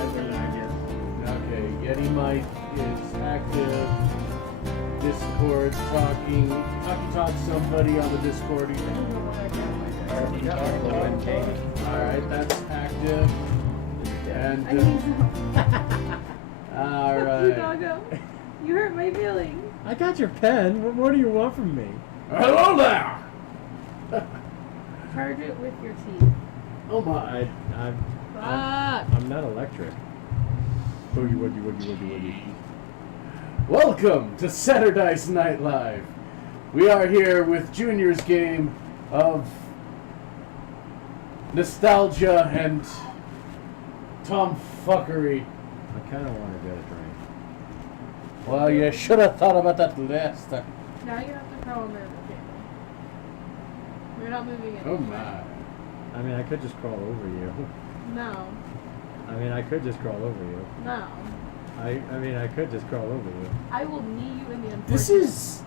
guys are not here. Okay, Yeti Mic is active. Discord talking talk somebody on the Discord. Alright, that's active. And alright. Doggo, you hurt my feelings. I got your pen. What more do you want from me? Hello there! Charge it with your teeth. Oh my. I'm not electric. Boogie woogie woogie woogie woogie. Welcome to Saturdice Night Live. We are here with Junior's game of nostalgia and tomfuckery. I kind of want to get a drink. Well, you should have thought about that last time. Now you have to crawl under the table. We're not moving it. Oh my. I mean, I could just crawl over you. No. I mean, I could just crawl over you. No. I mean, I could just crawl over you. I will knee you in the unfortunate. This is...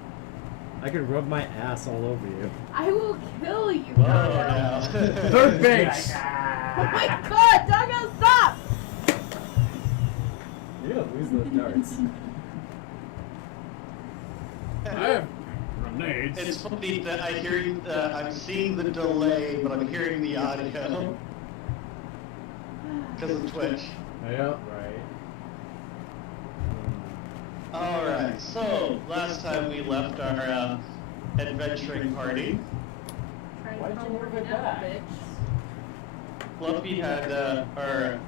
I could rub my ass all over you. I will kill you, Oh, Doggo. third base. Oh my god, Doggo, stop! You're gonna lose those darts. I have grenades. It's funny that I hear, I'm seeing the delay, but I'm hearing the audio. Because of Twitch. Yep. Right. Alright, so last time we left our adventuring party, Try Why to did crawl you over never me go now, back? bitch. Fluffy had, or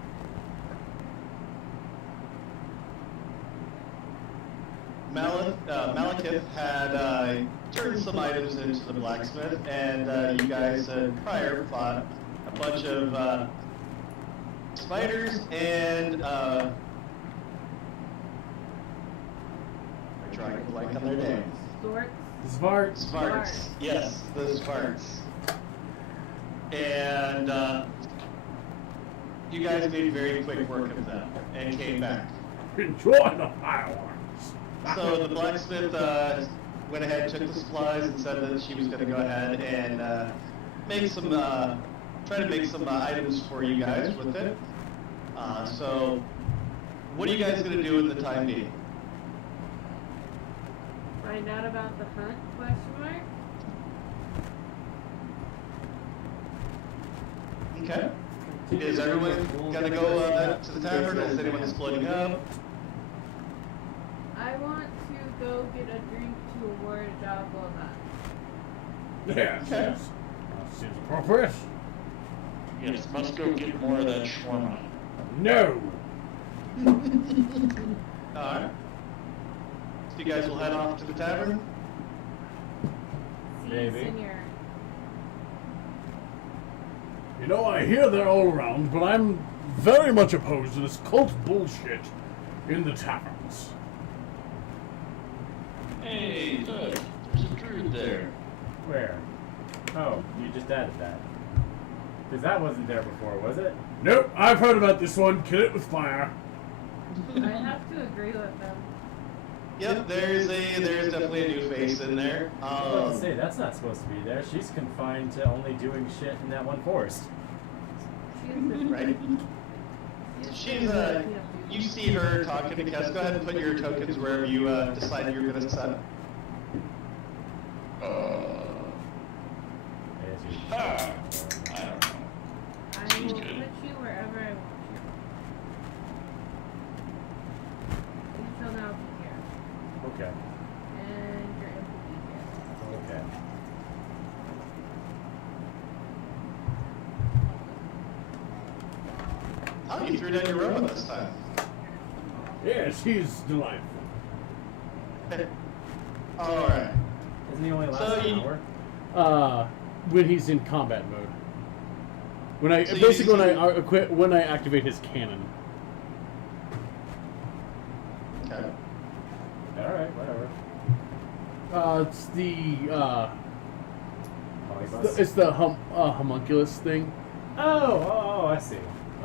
Malekith had turned some items into the blacksmith, and you guys had prior fought a bunch of spiders and I'm drawing a blank on their names. Storks. Svarts. Svarts. Yes, the Svarts. And you guys made very quick work of them and came back. Enjoy the fireworks. So the blacksmith went ahead, took the supplies, and said that she was going to go ahead and make some, try to make some items for you guys with it. So, what are you guys going to do in the time being? Find out about the hunt, question mark? Okay. Is everyone going to go to the tavern? Is anyone splitting up? I want to go get a drink to award a job well done. Yeah, Okay. seems appropriate. Yes, must go get more of that shawarma. No. Alright. So you guys will head off to the tavern? See, Maybe. Senior. You know, I hear they're all around, but I'm very much opposed to this cult bullshit in the taverns. Hey, look, there's a druid there. Where? Oh, you just added that. Because that wasn't there before, was it? Nope, I've heard about this one. Kill it with fire. I have to agree with them. Yep, there's definitely a new face in there. I was about to say, that's not supposed to be there. She's confined to only doing shit in that one forest. She is the Right. She's you see her talking to Kes. Go ahead and put your tokens wherever you decide you're going to set. Uh, As you- I don't know. I She's will good. put you wherever I want you. You shall now be here. Okay. And your imp will be here. Okay. Oh, you threw down your robot this time. Yes, he's delightful. Alright. Isn't he only last So an you- hour? When he's in combat mode. When I So you basically see- when I activate his cannon. Okay. Alright, whatever. It's the Polybus? it's the homunculus thing. Oh, I see.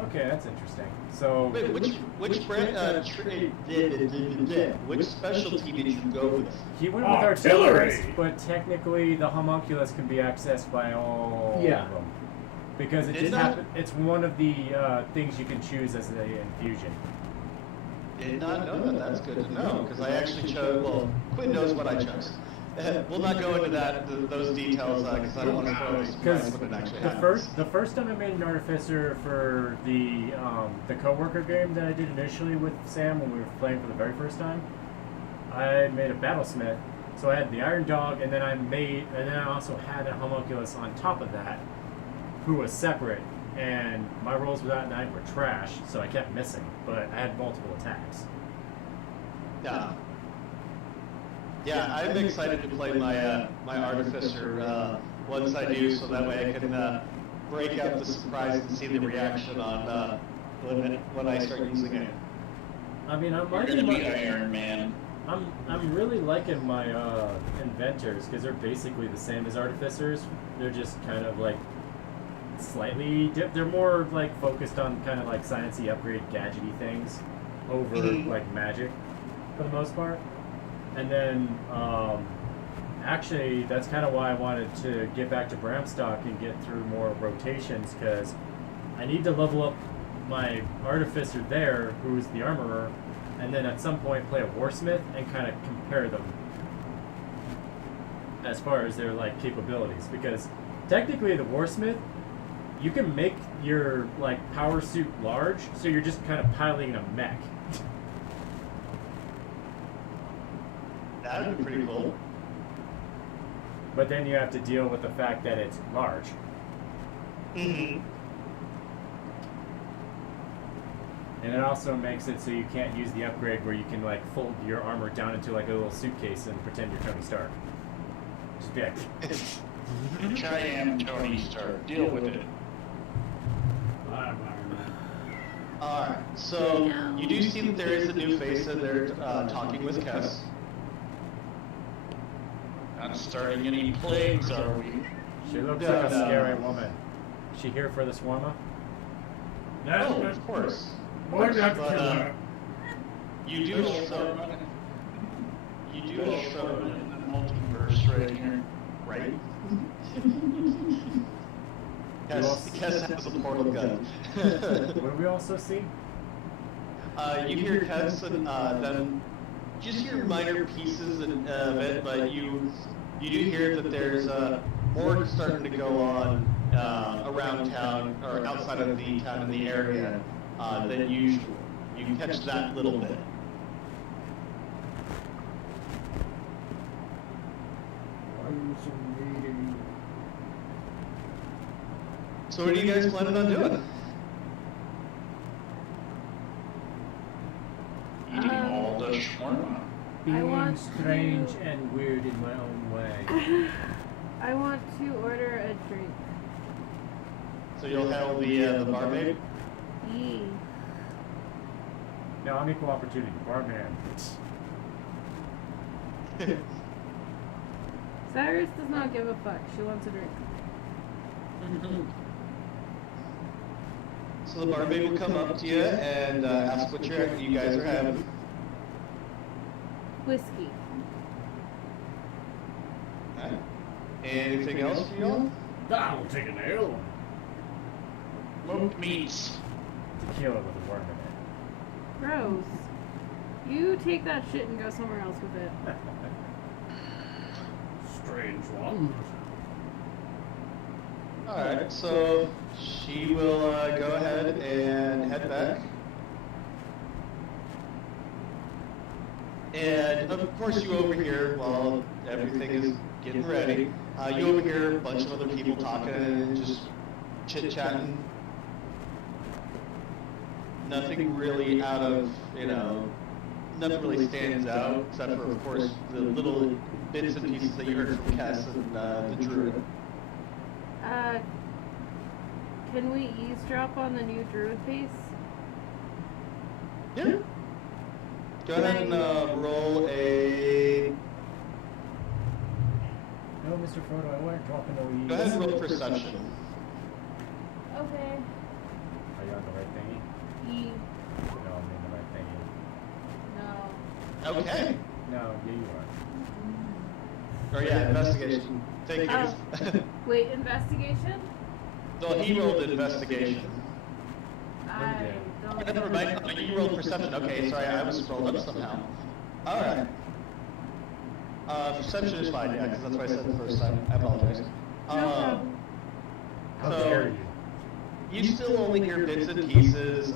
Okay, that's interesting. So, Wait, which brand, which specialty did you go with? he went with Artillery! artillery, but technically the homunculus can be accessed by all Yeah. of them. Because it Did did not? happen. It's one of the things you can choose as an infusion. Did not know that. That's good to know because I actually chose. Well, Quinn knows what I chose. We'll not go into those details because I don't want to spoil the surprise Because when it actually the happens. first time I made an artificer for the coworker game that I did initially with Sam when we were playing for the very first time, I made a battlesmith. So I had the iron dog, and then I also had a homunculus on top of that, who was separate. And my rolls for that night were trash, so I kept missing. But I had multiple attacks. Yeah. Yeah, I'm excited to play my my artificer once I do, so that way I can break out the surprise and see the reaction on when I start using it. I mean, I'm You're liking gonna be my, Iron Man. I'm really liking my inventors because they're basically the same as artificers. They're just kind of like slightly they're more like focused on kind of like sciencey upgrade gadgety things over like magic for the most part. And then actually that's kind of why I wanted to get back to Bramstock and get through more rotations because I need to level up my artificer there, who's the armorer, and then at some point play a warsmith and kind of compare them as far as their like capabilities, because technically the warsmith, you can make your like power suit large, so you're just kind of piloting a mech. That would be pretty cool. But then you have to deal with the fact that it's large. Mm-hmm. And it also makes it so you can't use the upgrade where you can like fold your armor down into like a little suitcase and pretend you're Tony Stark. Just be like, I am Tony Stark. Deal with it. Alright, so you do see that there is a new face and they're talking with Kess. Not starting any plagues, are we? she looks No, like a no. scary woman. Is she here for the swarma? Oh, of course. Why not But, kill her? you do also, in the multiverse right here. right? You also- Kess has a portal gun. What do we also see? You hear Kess and then just hear minor pieces of it, but you do hear that there's more starting to go on around town or outside of the town in the area than usual. You can catch that little bit. So what are you guys planning on doing? Eating all the shawarma. Being want strange to- and weird in my own way. I want to order a drink. So you'll handle the barmaid? Yee. No, I'm equal opportunity. Barman. Cyrus does not give a fuck. She wants a drink. So the barmaid will come up to you and ask what you guys are having. Whiskey. Okay. Anything else for y'all? I'll take an ale. Smoked meats. Tequila with a worm in Gross. You take that shit and go somewhere else with it. it. Strange one. Alright, so she will go ahead and head back. And of course you overhear, while everything is getting ready, you overhear a bunch of other people talking and just chit-chatting. Nothing really out of, nothing really stands out, except for, of course, the little bits and pieces that you heard from Cass and the druid. Can we eavesdrop on the new druid face? Yeah. Go ahead and roll a. No, Mr. Frodo, I want to drop no E's. Go ahead and roll perception. Okay. Are you on the right thingy? E. No, I'm in the right thingy. No. Okay. No, yeah, you are. Or yeah, investigation. Thank you. Oh. Wait, investigation? Well, he rolled investigation. I don't. Never mind. Oh, you rolled perception. Okay, sorry, I was scrolled up somehow. All right. Perception is fine, yeah, because that's what I said the first time. I apologize. No problem. How So- dare you? You still only hear bits and pieces,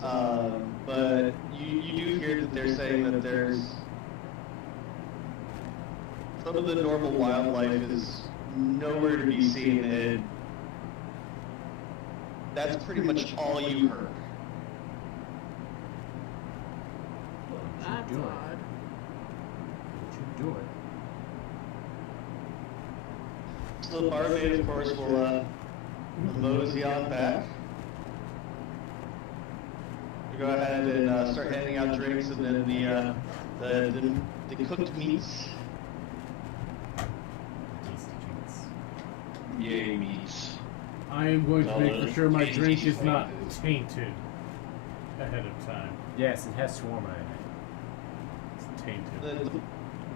but you do hear that they're saying that there's some of the normal wildlife is nowhere to be seen, and that's pretty much all you heard. That's do it. odd. Don't you do it. So the barmaid, of course, will mosey on back. We go ahead and start handing out drinks, and then the cooked meats. Tasty treats. Yay, meats. I am going to All make those for sure my tasty drink is not spices. tainted ahead of time. Yes, it has shawarma in it. It's tainted.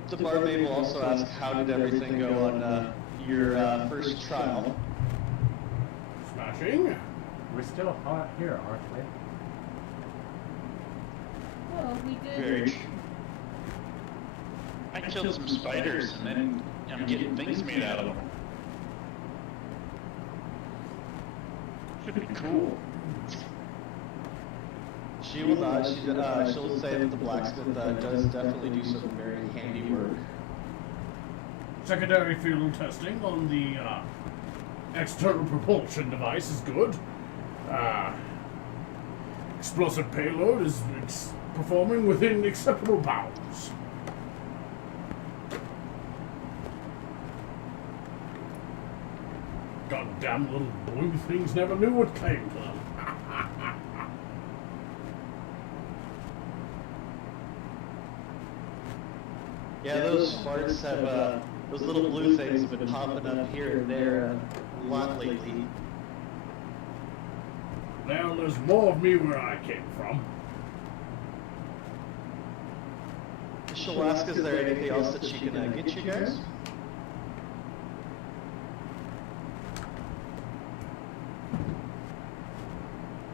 The barmaid will also ask, how did everything go on your first trial? Smashing. We're still hot here, aren't we? Well, we did. Very true. I killed some spiders and then I'm getting things made out of them. Should be cool. She will not. She'll say that the blacksmith does definitely do some very handy work. Secondary field testing on the external propulsion device is good. Explosive payload is performing within acceptable bounds. Goddamn little blue things never knew what came to them. Yeah, those farts have, those little blue things have been popping up here and there a lot lately. Now there's more of me where I came from. She'll ask, is there anything else that she can get you guys?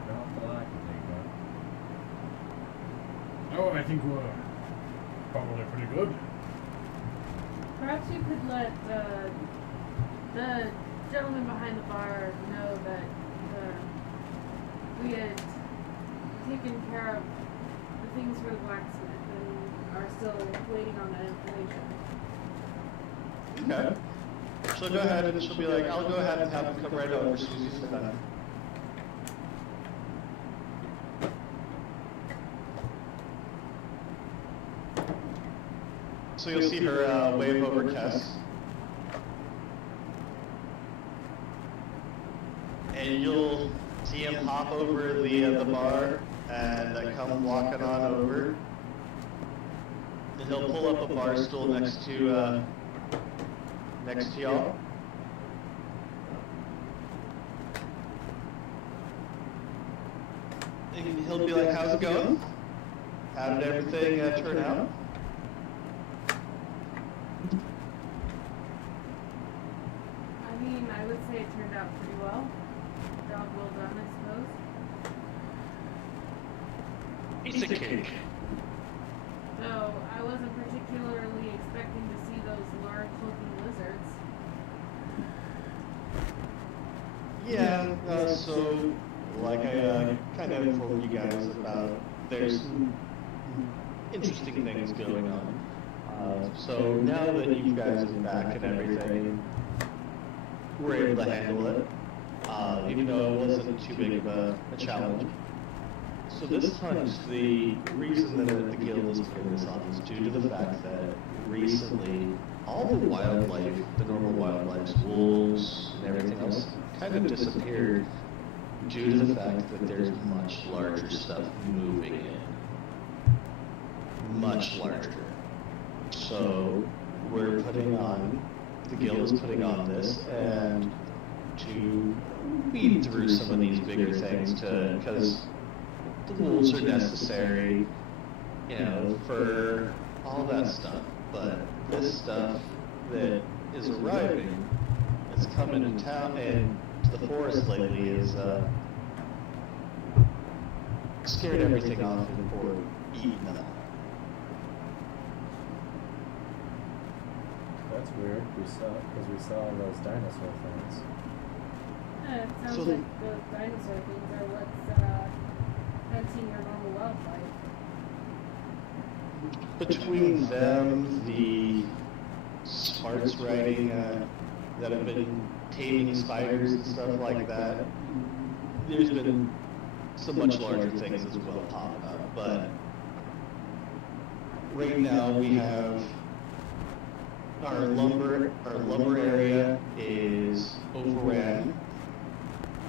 Not that I can think of. Oh, I think we're probably pretty good. Perhaps you could let the gentleman behind the bar know that we had taken care of the things for the blacksmith and are still waiting on that information. Okay. She'll go ahead and she'll be like, I'll go ahead and have him come right over, Susie's done. So you'll see her wave over Tess. And you'll see him hop over the bar and come walking on over. And he'll pull up a bar stool next to y'all. And he'll be like, how's it going? How did everything turn out? I mean, I would say it turned out pretty well. Job well done, I suppose. Piece of cake. Though I wasn't particularly expecting to see those large-looking lizards. Yeah, so like I kind of informed you guys about, there's some interesting things going on. So now that you guys are back and everything, we're able to handle it, even though it wasn't too big of a challenge. So this hunt, the reason that the guild is putting this on is due to the fact that recently all the wildlife, the normal wildlife, wolves and everything else, kind of disappeared due to the fact that there's much larger stuff moving in. Much larger. So we're putting on, the guild is putting on this, and to weed through some of these bigger things because the wolves are necessary, you know, for all that stuff. But this stuff that is arriving is coming to town and to the forest lately is scared everything off before eating them. That's weird. We saw those dinosaur things. Yeah, it sounds So- like the dinosaur things are what's hunting your normal wildlife. Between them, the smarts riding that have been taming spiders and stuff like that, there's been some much larger things as well popping up. But right now we have our lumber area is overran.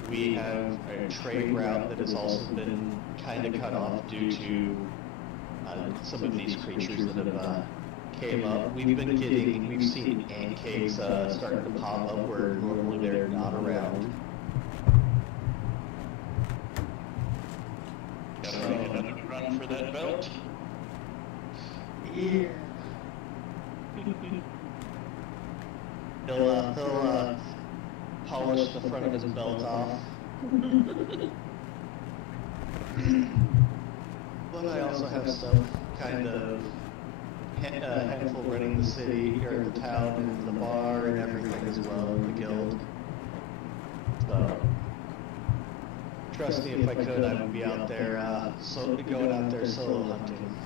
We have a trade route that has also been kind of cut off due to some of these creatures that have came up. We've seen ant cakes starting to pop up where normally they're not around. Gotta make another run for that belt. Yeah. He'll polish the front of his belt off. But I also have stuff kind of handful running the city or the town and the bar and everything as well, the guild. So trust me, if I could, I would be out there going out there solo hunting.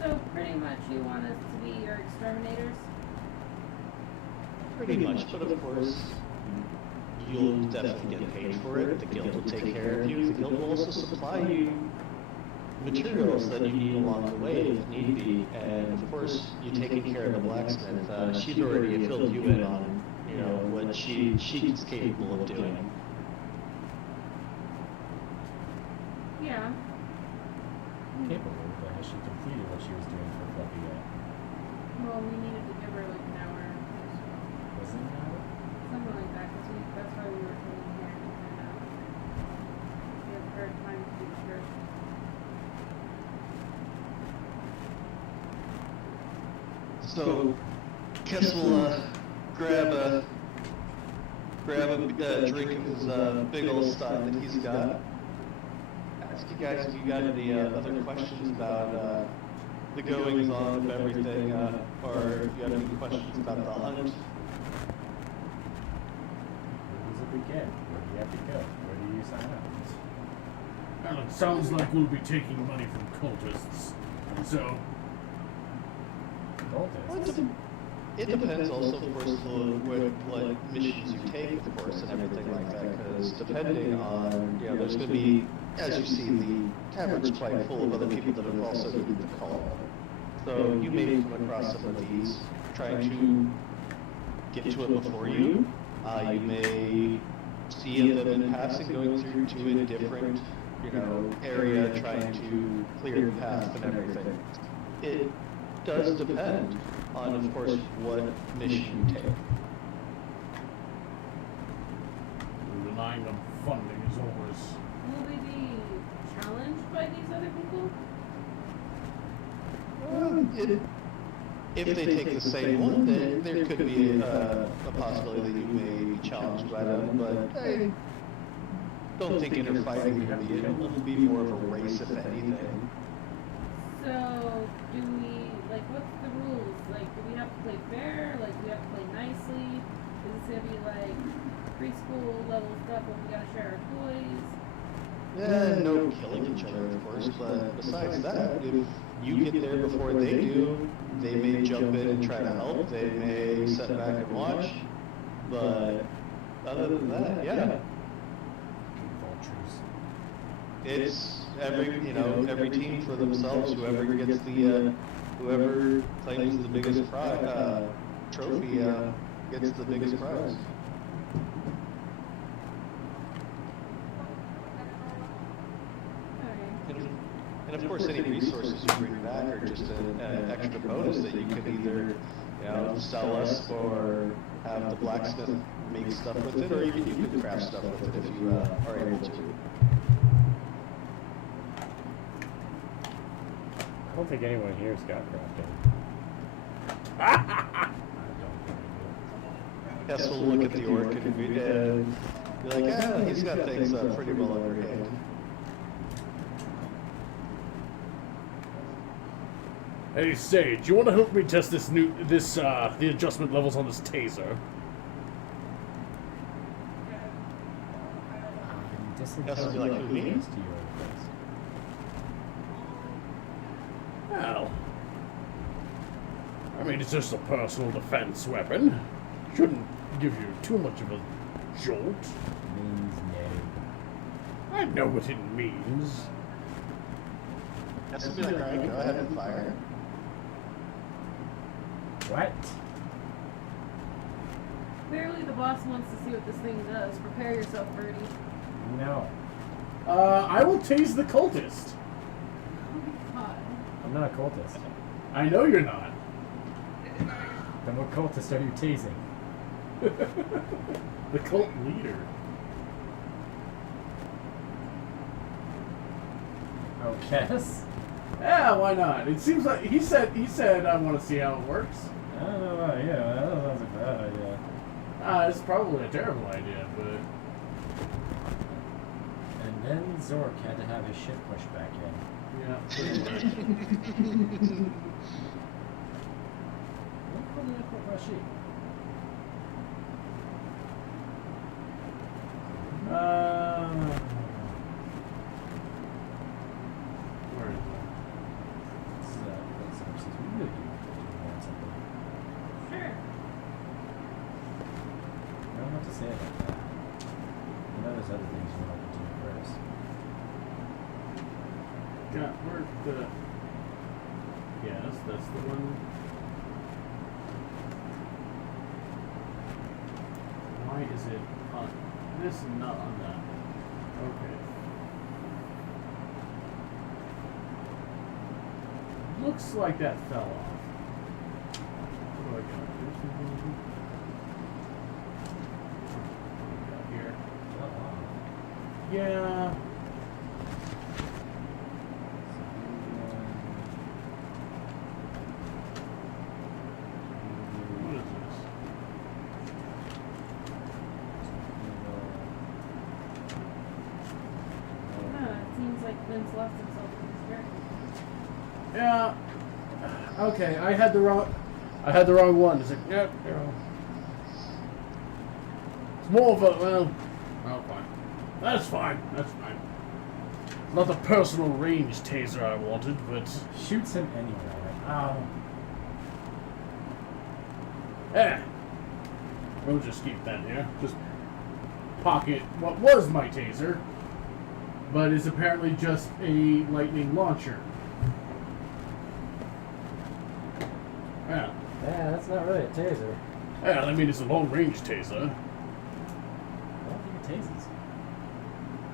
So pretty much you want us to be your exterminators? Pretty much, but of course, you'll definitely get paid for it. The guild will take care of you. The guild will also supply you materials that you need along the way if need be. And of course, you taking care of the blacksmith. She's already filled you in on, what she's capable of doing. Yeah. Capable, but has she completed what she was doing for Fluffy yet? Well, we needed to give her like an hour or so. Wasn't it now? Something like that, because that's why we were coming here to find out. Give her time to do the work. So, Kess will grab a drink of his big old stein that he's got. Ask you guys if you got any other questions about the goings on of everything, or if you have any questions about the hunt. Where does it begin? Where do you have to go? Where do you sign up? Well, it sounds like we'll be taking money from cultists. So, Cultists? It depends also, of course, what missions you take, of course, and everything like that, because depending on, there's going to be, as you see, the tavern's quite full of other people that have also needed the call. So you may come across some of these, trying to get to it before you. You may see them in passing, going through to a different, area, trying to clear the path and everything. It does depend on, of course, what mission you take. relying on funding is always. Will we be challenged by these other people? If they take the same one, then there could be a possibility that you may be challenged by them, but I don't think interfighting will be it. It will be more of a race, if anything. So, do we, what's the rules? Do we have to play fair? Do we have to play nicely? Is this gonna be preschool level stuff where we gotta share our toys? Yeah, no killing each other, of course, but besides that, if you get there before they do, they may jump in and try to help, they may sit back and watch, but other than that, yeah. Vultures. It's every team for themselves, whoever gets whoever claims the biggest trophy, gets the biggest prize. Okay. And of course, any resources you bring back are just an extra bonus that you could either, sell us or have the blacksmith make stuff with it, or even you could craft stuff with it if you are able to. I don't think anyone here's got crafting. I don't think I do. Hess will look at the orc and be like, ah, he's got things pretty well under hand. Hey Sage, you want to help me test the adjustment levels on this taser? Hess will be like, who, me? Well, I mean, it's just a personal defense weapon. Shouldn't give you too much of a jolt. Means no. I know what it means. Hess will be like, alright, go ahead and fire. What? Clearly the boss wants to see what this thing does. Prepare yourself, Birdie. No. I will tase the cultist. Oh my god. I'm not a cultist. I know you're not. Then what cultist are you tasing? The cult leader. Oh, Kess? Yeah, why not? It seems like he said I want to see how it works. I don't know about you. That sounds like a bad idea. It's probably a terrible idea, but And then Zork had to have his shit pushed back in. yeah, pretty much. What did I put my sheet? Where is it? That's versus really do want something. Sure. I don't know what to say about that. I know there's other things you want to do first. Yeah, where's the? Yes, that's the one. Why is it on this and not on that? Okay. Looks like that fell off. What do I got? What do we got here? Yeah. What is this? Huh, it seems like Vince lost himself in his character. Yeah. Okay, I had the wrong one. It's like, yep, you're wrong. It's more of a well, fine. That's fine. That's fine. Not the personal range taser I wanted, but Shoots him anyway. Oh. eh. We'll just keep that here. Just pocket what was my taser, but is apparently just a lightning launcher. Yeah. Yeah, that's not really a taser. Yeah, I mean it's a long range taser. I don't think it tases.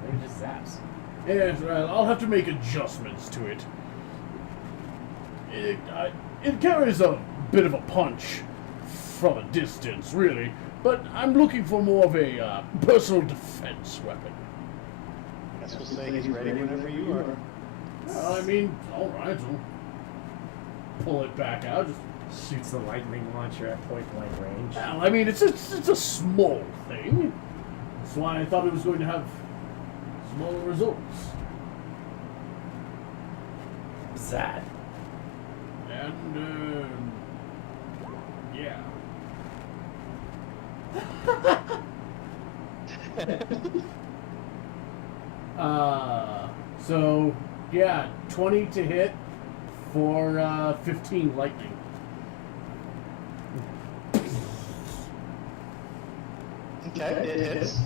Maybe it just zaps. Yes, well, I'll have to make adjustments to it. It carries a bit of a punch from a distance, really, but I'm looking for more of a personal defense weapon. Hess will say he's ready whenever you are. Well, I mean, alright, I'll pull it back out. Just, Shoots the lightning launcher at point blank range. well, I mean, it's a small thing. That's why I thought it was going to have smaller results. Zat. And, yeah. So, yeah, 20 to hit for 15 lightning. Okay, it hits.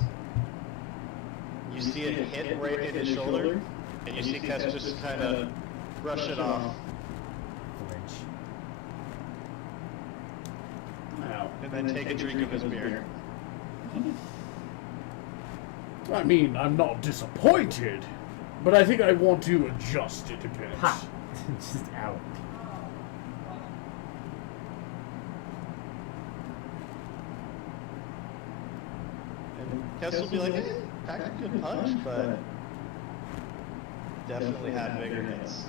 You see it hit right in his shoulder, and you see Kess just kind of brush it off, Flinch. Wow. and then take a drink of his beer. I mean, I'm not disappointed, but I think I want to adjust it a bit. Ha! Just out. And Kess will be like, packed a good punch, but definitely had bigger hits.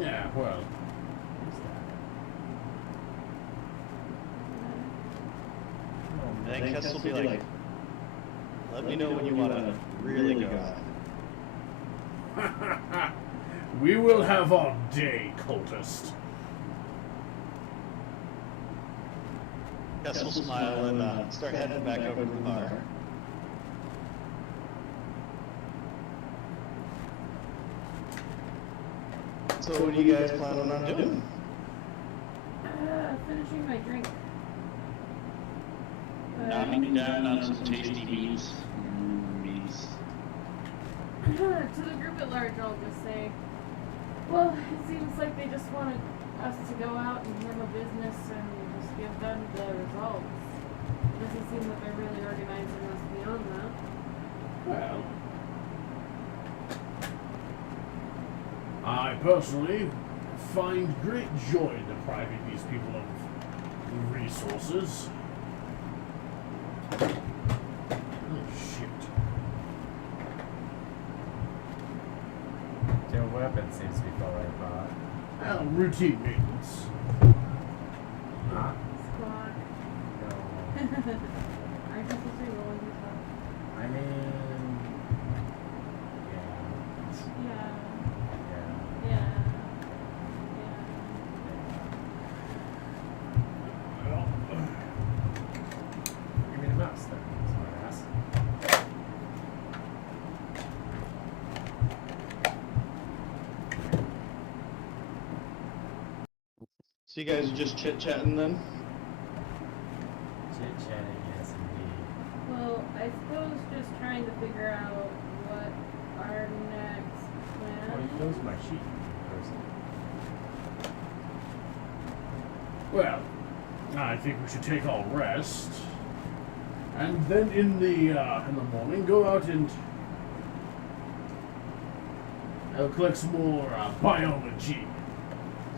Yeah, well. Who's that? And then Kess will be like, let me know when you want to really go. We will have our day, cultist. Kess will smile and start heading back over to the bar. So what are you guys planning on doing? Finishing my drink. Knocking down on some tasty beats. To the group at large, I'll just say, well, it seems like they just wanted us to go out and handle business and just give them the results. It doesn't seem that they're really organizing us beyond that. Well, I personally find great joy in depriving these people of resources. Oh, shit. Your weapon seems to be falling apart. Well, routine maintenance. Huh? Squawk. No. Aren't you supposed to be rolling your top? I mean, yeah. Yeah. Yeah. Yeah. Well, Give me the mouse then, smartass. So you guys are just chit-chatting then? Chit-chatting, yes indeed. Well, I suppose just trying to figure out what our next plan Oh, is. those are my sheet person. well, I think we should take our rest, and then in the morning go out and collect some more biology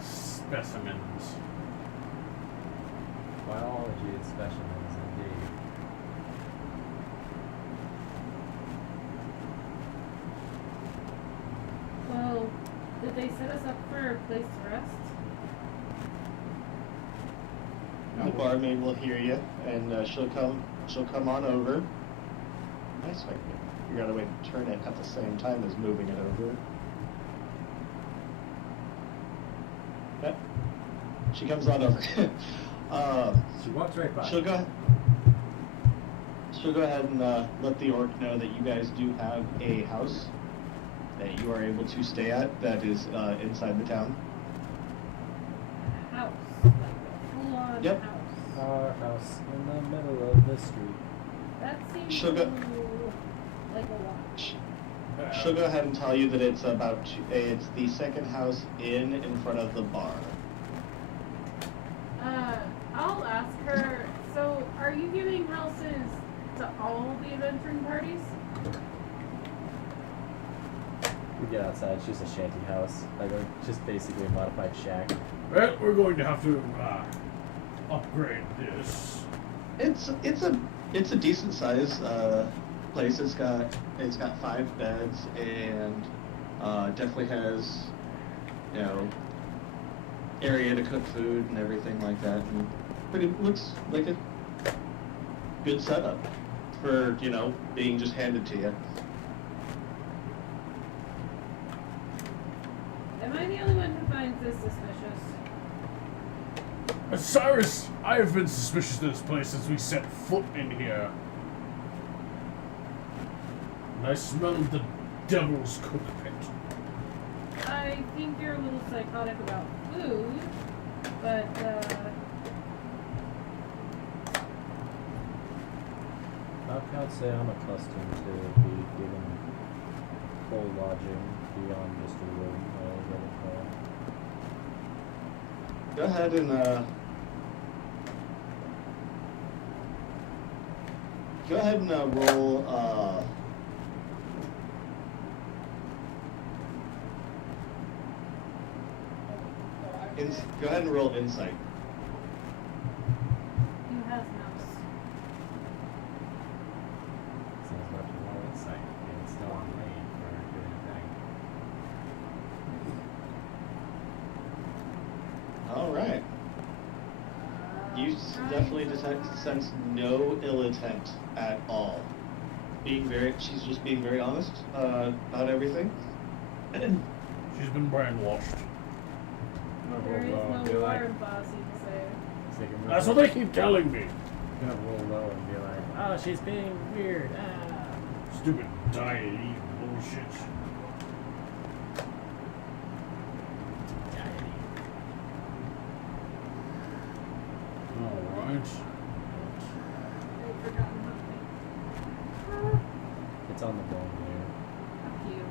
specimens. Biology and specimens indeed. Well, did they set us up for a place to rest? The barmaid will hear you, and she'll come on over. Nice, I figured out a way to turn it at the same time as moving it over. Yep. She comes on over. She walks right by. She'll go ahead and let the orc know that you guys do have a house that you are able to stay at that is inside the town. House. Like a full-on Yep. house. Our house in the middle of the street. That seems She'll go- like a lot. She'll go ahead and tell you that it's it's the second house in front of the bar. I'll ask her, so are you giving houses to all the adventuring parties? We get outside, it's just a shanty house. Like just basically a modified shack. Well, we're going to have to upgrade this. It's a decent size place. It's got 5 beds and definitely has area to cook food and everything like that, and looks like a good setup for being just handed to you. Am I the only one who finds this suspicious? Cyrus, I have been suspicious of this place since we set foot in here. And I smelled the devil's cookpit. I think you're a little psychotic about food, but, I can't say I'm accustomed to be given full lodging beyond just a room. Go ahead and roll. Go ahead and roll insight. who has mouse? Seems much more insight. And it's still on lane for doing a thing. All right. You definitely sense no ill intent at all. She's just being very honest about everything. She's been brainwashed. There is no war, bossy to say. That's what they keep telling me. I'm gonna roll low and be like, oh, she's being weird. Ah. Stupid diet bullshit. Alright. I've forgotten something. It's on the bone Fuck you.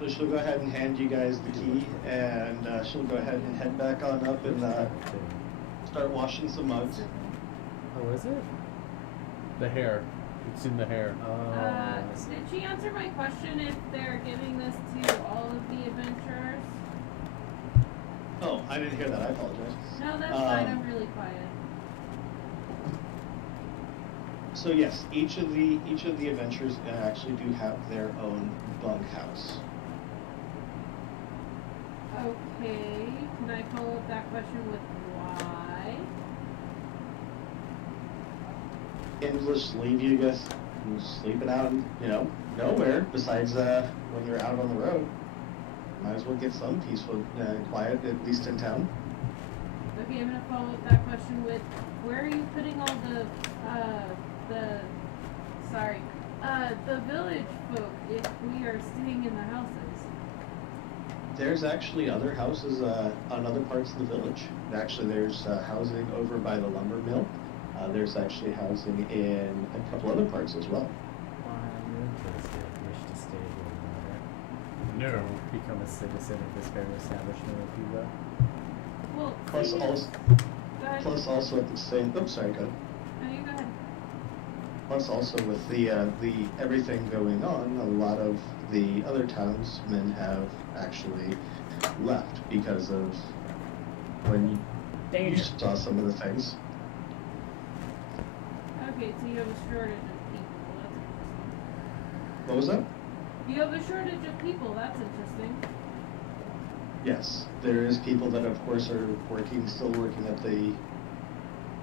So she'll go ahead and hand you guys the key, and she'll go ahead and head back on up and start washing some mugs. Oh, is it? The hair. It's in the hair. Did she answer my question if they're giving this to all of the adventurers? Oh, I didn't hear that. I apologize. No, that's fine. I'm really quiet. So yes, each of the adventurers actually do have their own bunkhouse. Okay. Can I follow up that question with why? And just leave you guys sleeping out, nowhere besides when you're out on the road. Might as well get some peaceful, quiet, at least in town. Okay, I'm gonna follow up that question with where are you putting all the village folk if we are staying in the houses? There's actually other houses on other parts of the village. Actually, there's housing over by the lumber mill. There's actually housing in a couple other parts as well. I'm interested. Wish to stay here longer. No. Become a citizen of this very establishment, if you will. Well, Plus see, also, go ahead. plus also at the same. Oops, sorry, go. No, you go ahead. Plus also with the everything going on, a lot of the other townsmen have actually left because of when you saw some of the things. Okay, so you have a shortage of people. That's interesting. What was that? You have a shortage of people. That's interesting. Yes, there is people that of course are still working at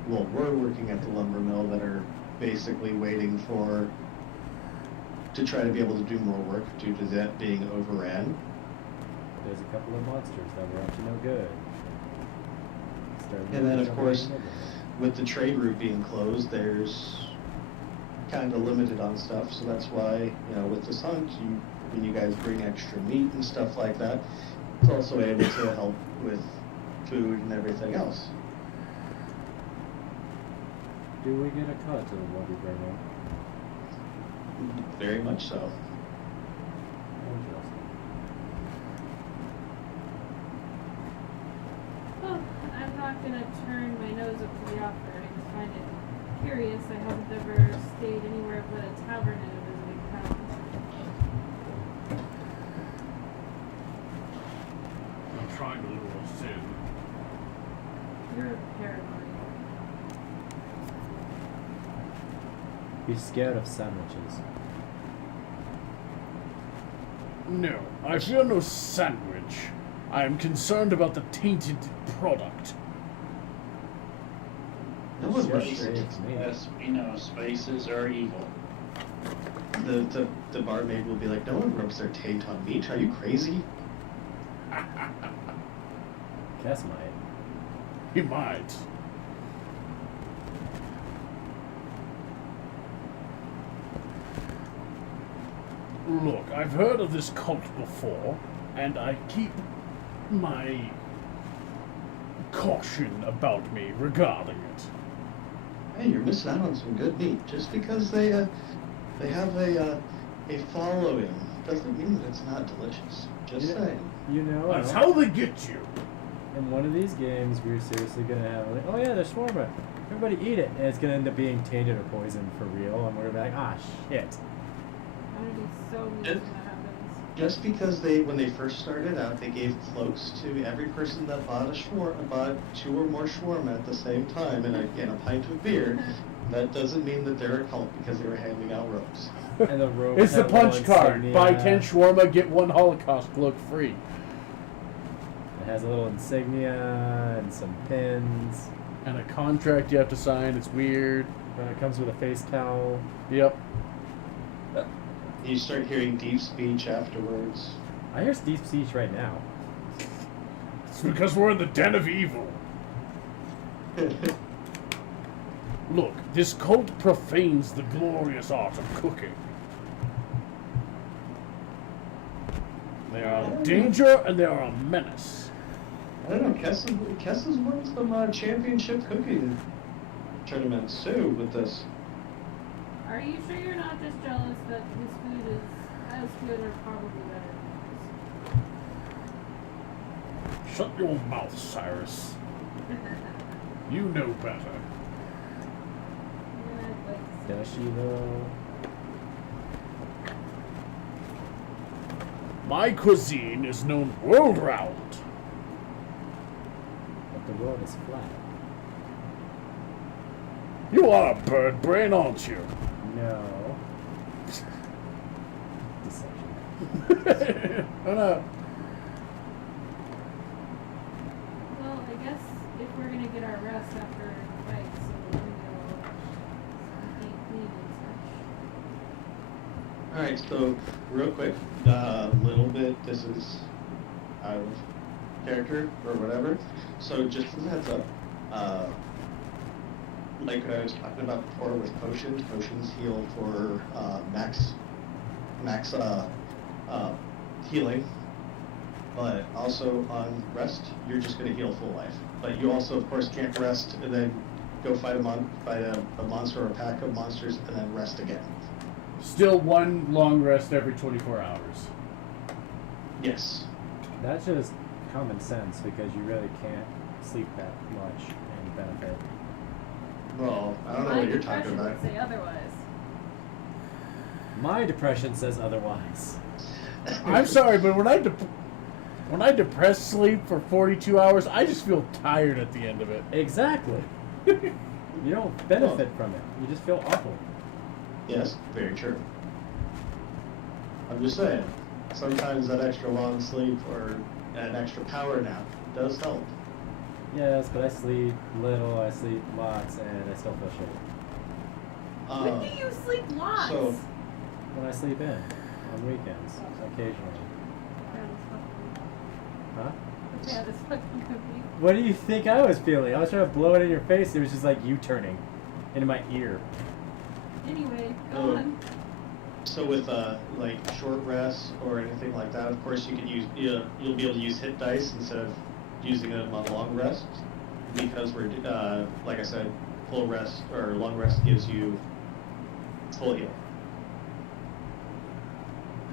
were working at the lumber mill that are basically waiting to try to be able to do more work due to that being overran. There's a couple of monsters that were up to no good. And then of course, with the trade route being closed, there's kind of limited on stuff, so that's why, with this hunt, when you guys bring extra meat and stuff like that, it's also able to help with food and everything else. Do we get a cut of what we bring in? Very much so. Interesting. Well, I'm not gonna turn my nose up to the offer. I just find it curious. I haven't ever stayed anywhere but a tavern in a visiting town. I'm trying to lure us in. You're paranoid. Be scared of sandwiches. No, I fear no sandwich. I am concerned about the tainted product. No one Sure, runs sure. it. Yes, we know spaces are evil. The barmaid will be like, no one rubs their taint on meat. Are you crazy? Cass might. He might. Look, I've heard of this cult before, and I keep my caution about me regarding it. Hey, you're missing out on some good meat. Just because they have a following doesn't mean that it's not delicious. Just Yeah. saying. That's how they get you. In one of these games, we're seriously gonna have like, oh yeah, there's shawarma. Everybody eat it, and it's gonna end up being tainted or poisoned for real, and we're gonna be like, ah, shit. I'm gonna be so mean when that happens. Just because when they first started out, they gave cloaks to every person that bought 2 or more shawarma at the same time and a pint of beer. That doesn't mean that they're a cult because they were handing out ropes. And the rope It's the had a little punch card. insignia. Buy 10 shawarma, get 1 Holocaust cloak free. It has a little insignia and some pins. And a contract you have to sign. It's weird. And it comes with a face towel. Yep. You start hearing deep speech afterwards. I hear deep speech right now. It's because we're in the den of evil. Look, this cult profanes the glorious art of cooking. They are a danger and they are a menace. I don't know, Kessa's won some championship cooking tournaments too with this. Are you sure you're not just jealous that his food is as good or probably better than Shut your mouth, Cyrus. You know better. Does she though? My cuisine is known world round. But the world is flat. You are a bird brain, aren't you? No. Deception. No, no. Well, I guess if we're gonna get our rest after the fight, so we're gonna go eat clean and Alright, so real quick, little bit, this is out of character or whatever. So just as a heads up, like I was talking about before with potions heal for max healing. But also on rest, you're just going to heal full life. But you also, of course, can't rest and then go fight a monster or a pack of monsters and then rest again. Still one long rest every 24 hours. Yes. That's just common sense because you really can't sleep that much and benefit. Well, I don't know My what you're talking depression about. would say otherwise. My depression says otherwise. I'm sorry, but when I depress sleep for 42 hours, I just feel tired at the end of it. Exactly. You don't benefit from it. You just feel awful. Yes, very true. I'm just saying, sometimes that extra long sleep or an extra power nap does help. Yes, but I sleep little, I sleep lots, and I still feel shitty. When do you sleep lots? So, When I sleep in, on weekends, occasionally. Huh? Yeah, this fucking cookie. What do you think I was feeling? I was trying to blow it in your face. It was just like you turning into my ear. Anyway, go Oh. on. so with like short rests or anything like that, of course you can use you'll be able to use hit dice instead of using them on long rests because we're like I said, full rest or long rest gives you full heal.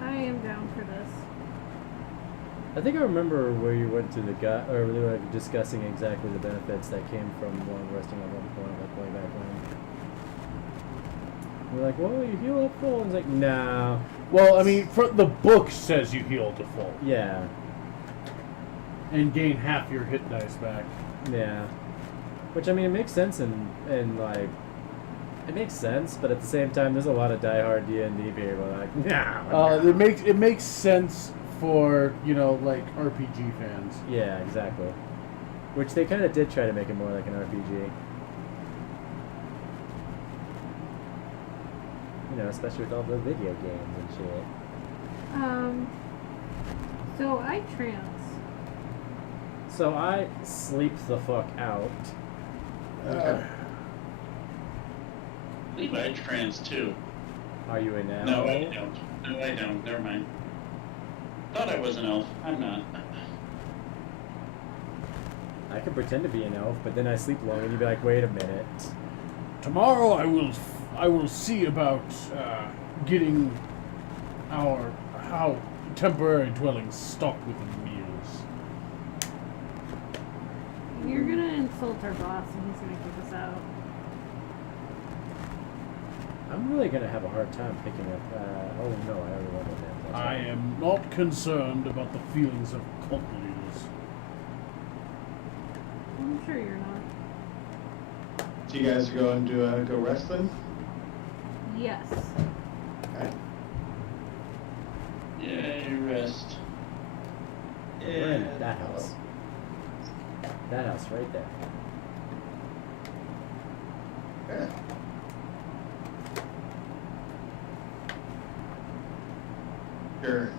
I am down for this. I think I remember where you went to the guy, or we were like discussing exactly the benefits that came from long resting at one point, like way back when. We're like, well, you heal up full. And it's like, no. Well, I mean, the book says you heal to full Yeah. and gain half your hit dice back. Yeah. Which, I mean, it makes sense and like, it makes sense, but at the same time, there's a lot of diehard D&D people like, nah. It makes sense for, you know, like RPG fans. Yeah, exactly. Which they kind of did try to make it more like an RPG. You know, especially with all the video games and shit. So I trance. So I sleep the fuck out. Okay. I believe I trans too. Are you an elf? No, I don't. No, I don't. Never mind. Thought I was an elf. I'm not. I could pretend to be an elf, but then I sleep long and you'd be like, wait a minute. Tomorrow I will see about getting our temporary dwellings stocked with meals. You're gonna insult our boss and he's gonna kick us out. I'm really gonna have a hard time picking up, oh no, I already went with that. That's I right. am not concerned about the feelings of cult leaders. I'm sure you're not. So you guys are going to go rest then? Yes. Okay. Yay, rest. We're in that house. That house right there. Okay. Sure.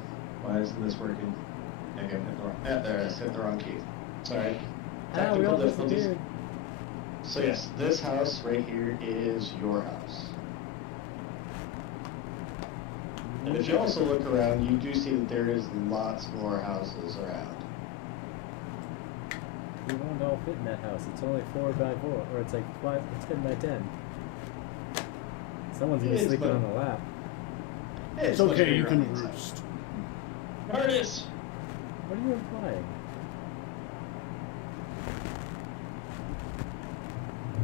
Why isn't this working? Okay, hit the wrong. There, I hit the wrong key. Sorry. We Technical all difficulties. disappeared. So yes, this house right here is your house. And if you also look around, you do see that there is lots more houses around. We won't all fit in that house. It's only 4 by 4, or it's like 5, 10 by 10. Someone's gonna be It is, sleeping but- on the lap. It's okay, you can roost. Artist! What are you implying?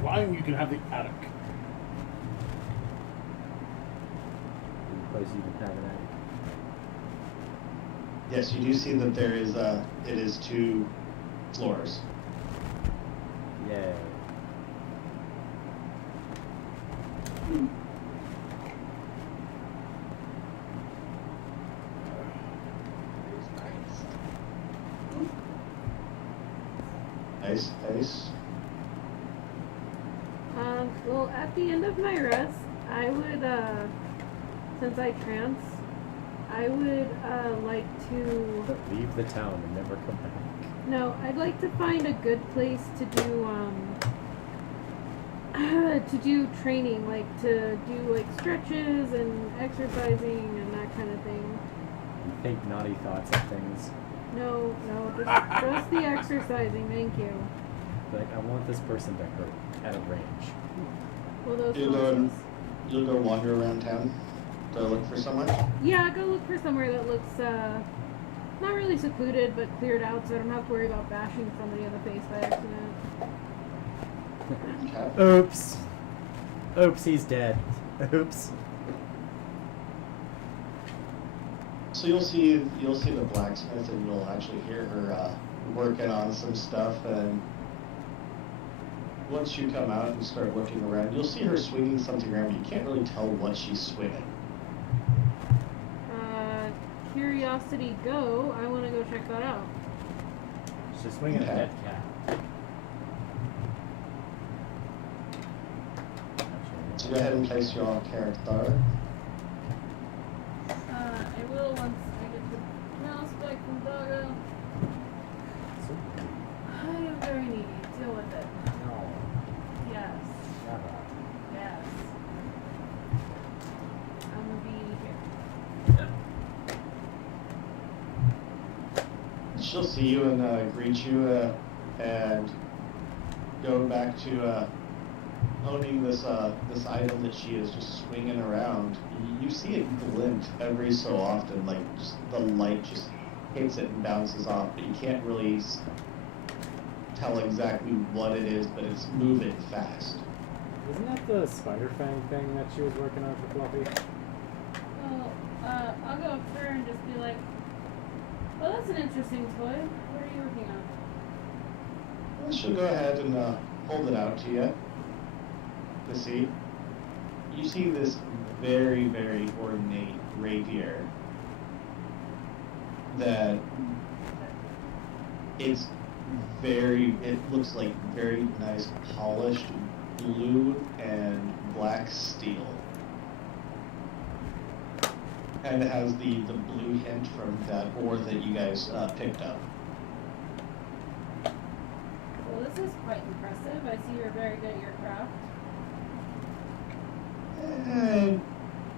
Lying, you can have the attic. The place you can have an attic. Yes, you do see that there is it is 2 floors. Yay. Nice, nice. Well, at the end of my rest, I would, since I trance, I would, like to... But leave the town and never come back. No, I'd like to find a good place to do, to do training, like to do, like, stretches and exercising and that kind of thing. You think naughty thoughts of things. No, just the exercising, thank you. Like, I want this person to hurt at a range. Well, those You'll go wander around town to look for someone. Yeah, go look for somewhere that looks, not really secluded, but cleared out, so I don't have to worry about bashing somebody in the face by accident. Okay. Oops. Oops, he's dead. Oops. So you'll see the blacksmith, and you'll actually hear her working on some stuff. And once you come out and start looking around, you'll see her swinging something around, but you can't really tell what she's swinging. Curiosity go. I want to go check that out. She's swinging a Okay. dead cat. So go ahead and place your character. I will once I get the mouse back from Doggo. I am very needy. Deal with it. No. Yes. Shut up. Yes. I'm gonna be here. She'll see you and greet you, and go back to owning this this item that she is just swinging around. You see it glint every so often, like just the light just hits it and bounces off, but you can't really tell exactly what it is, but it's moving fast. Isn't that the spider fang thing that she was working on for Fluffy? Well, I'll go up to her and just be like, well, that's an interesting toy. What are you working on? Well, she'll go ahead and hold it out to you to see. You see this very, very ornate rapier that it looks like very nice polished blue and black steel. And it has the blue hint from that ore that you guys picked up. Well, this is quite impressive. I see you're very good at your craft.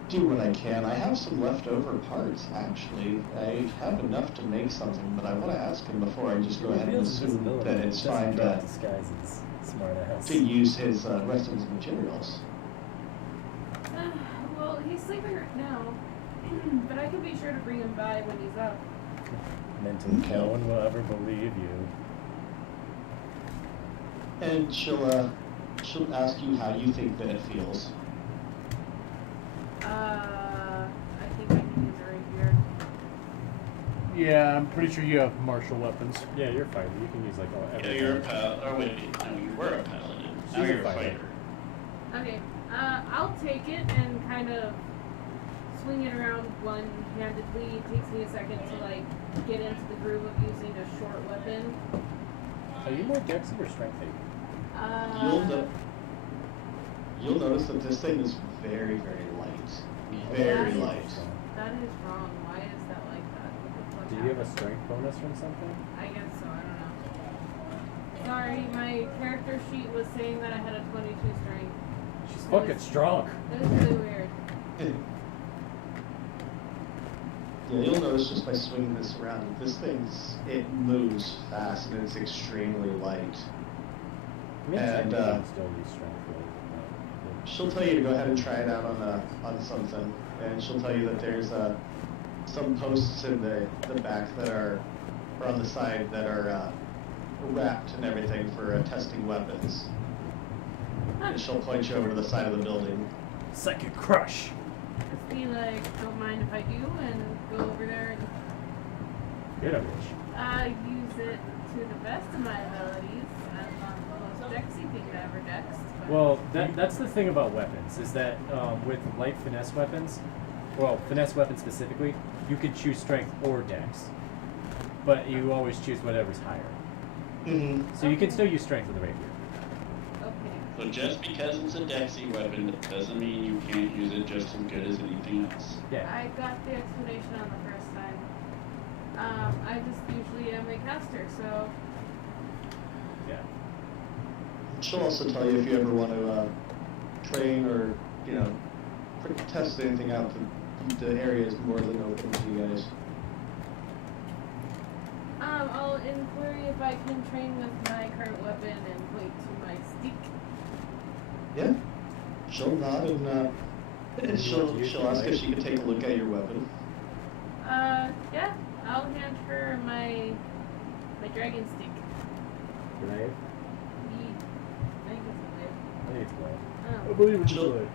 Do what I can. I have some leftover parts, actually. I have enough to make something, but I want to ask him before I just go ahead and assume that it's fine disguises smart ass. to use his rest of his materials. Well, he's sleeping right now, but I can be sure to bring him by when he's up. Mental, Okay. no one will ever believe you. And she'll ask you how you think that it feels. I think I can use a rapier. Yeah, I'm pretty sure you have martial weapons. Yeah, you're a fighter. You can use like all Yeah, everything. you're a paladin. Oh, wait. No, you were a paladin. Now She's a you're a fighter. fighter. Okay, I'll take it and kind of swing it around one-handedly. It takes me a second to like get into the groove of using a short weapon. Are you more dex or strength? You'll You'll notice that this thing is very, very light. Very light. That is wrong. Why is that like that? What Do you have a strength bonus from something? I guess so. I don't know. Sorry, my character sheet was saying that I had a 22 strength. She's fucking strong. It was really weird. Yeah, you'll notice just by swinging this around, it moves fast and it's extremely light. I mean, And, technically, you can still use strength really, She'll tell you to go ahead and try it out on something, and she'll tell you that there's some posts in the back that are or on the side that are wrapped and everything for testing weapons. And she'll point you over to the side of the building. Psychic crush. Just be like, don't mind if I do, and go over there and Get a bitch. use it to the best of my abilities. I'm not the most dexy thing that ever dexed. But Well, that's the thing about weapons, is that with light finesse weapons, well, finesse weapons specifically, you can choose strength or dex. But you always choose whatever's higher. Mm-hmm. So you can still use strength with the rapier. okay. So just because it's a Dexy weapon doesn't mean you can't use it just as good as anything else. Yeah. I got the explanation on the first time. I just usually am a caster, so Yeah. She'll also tell you if you ever want to train or, test anything out, the area is more than open to you guys. I'll inquiry if I can train with my current weapon and point to my stick. Yeah. She'll nod and she'll ask if she can take a look at your weapon. Yeah, I'll hand her my dragon stick. Glaive? I think it's a blade. I think it's glaive. Oh. I believe it's She'll- good.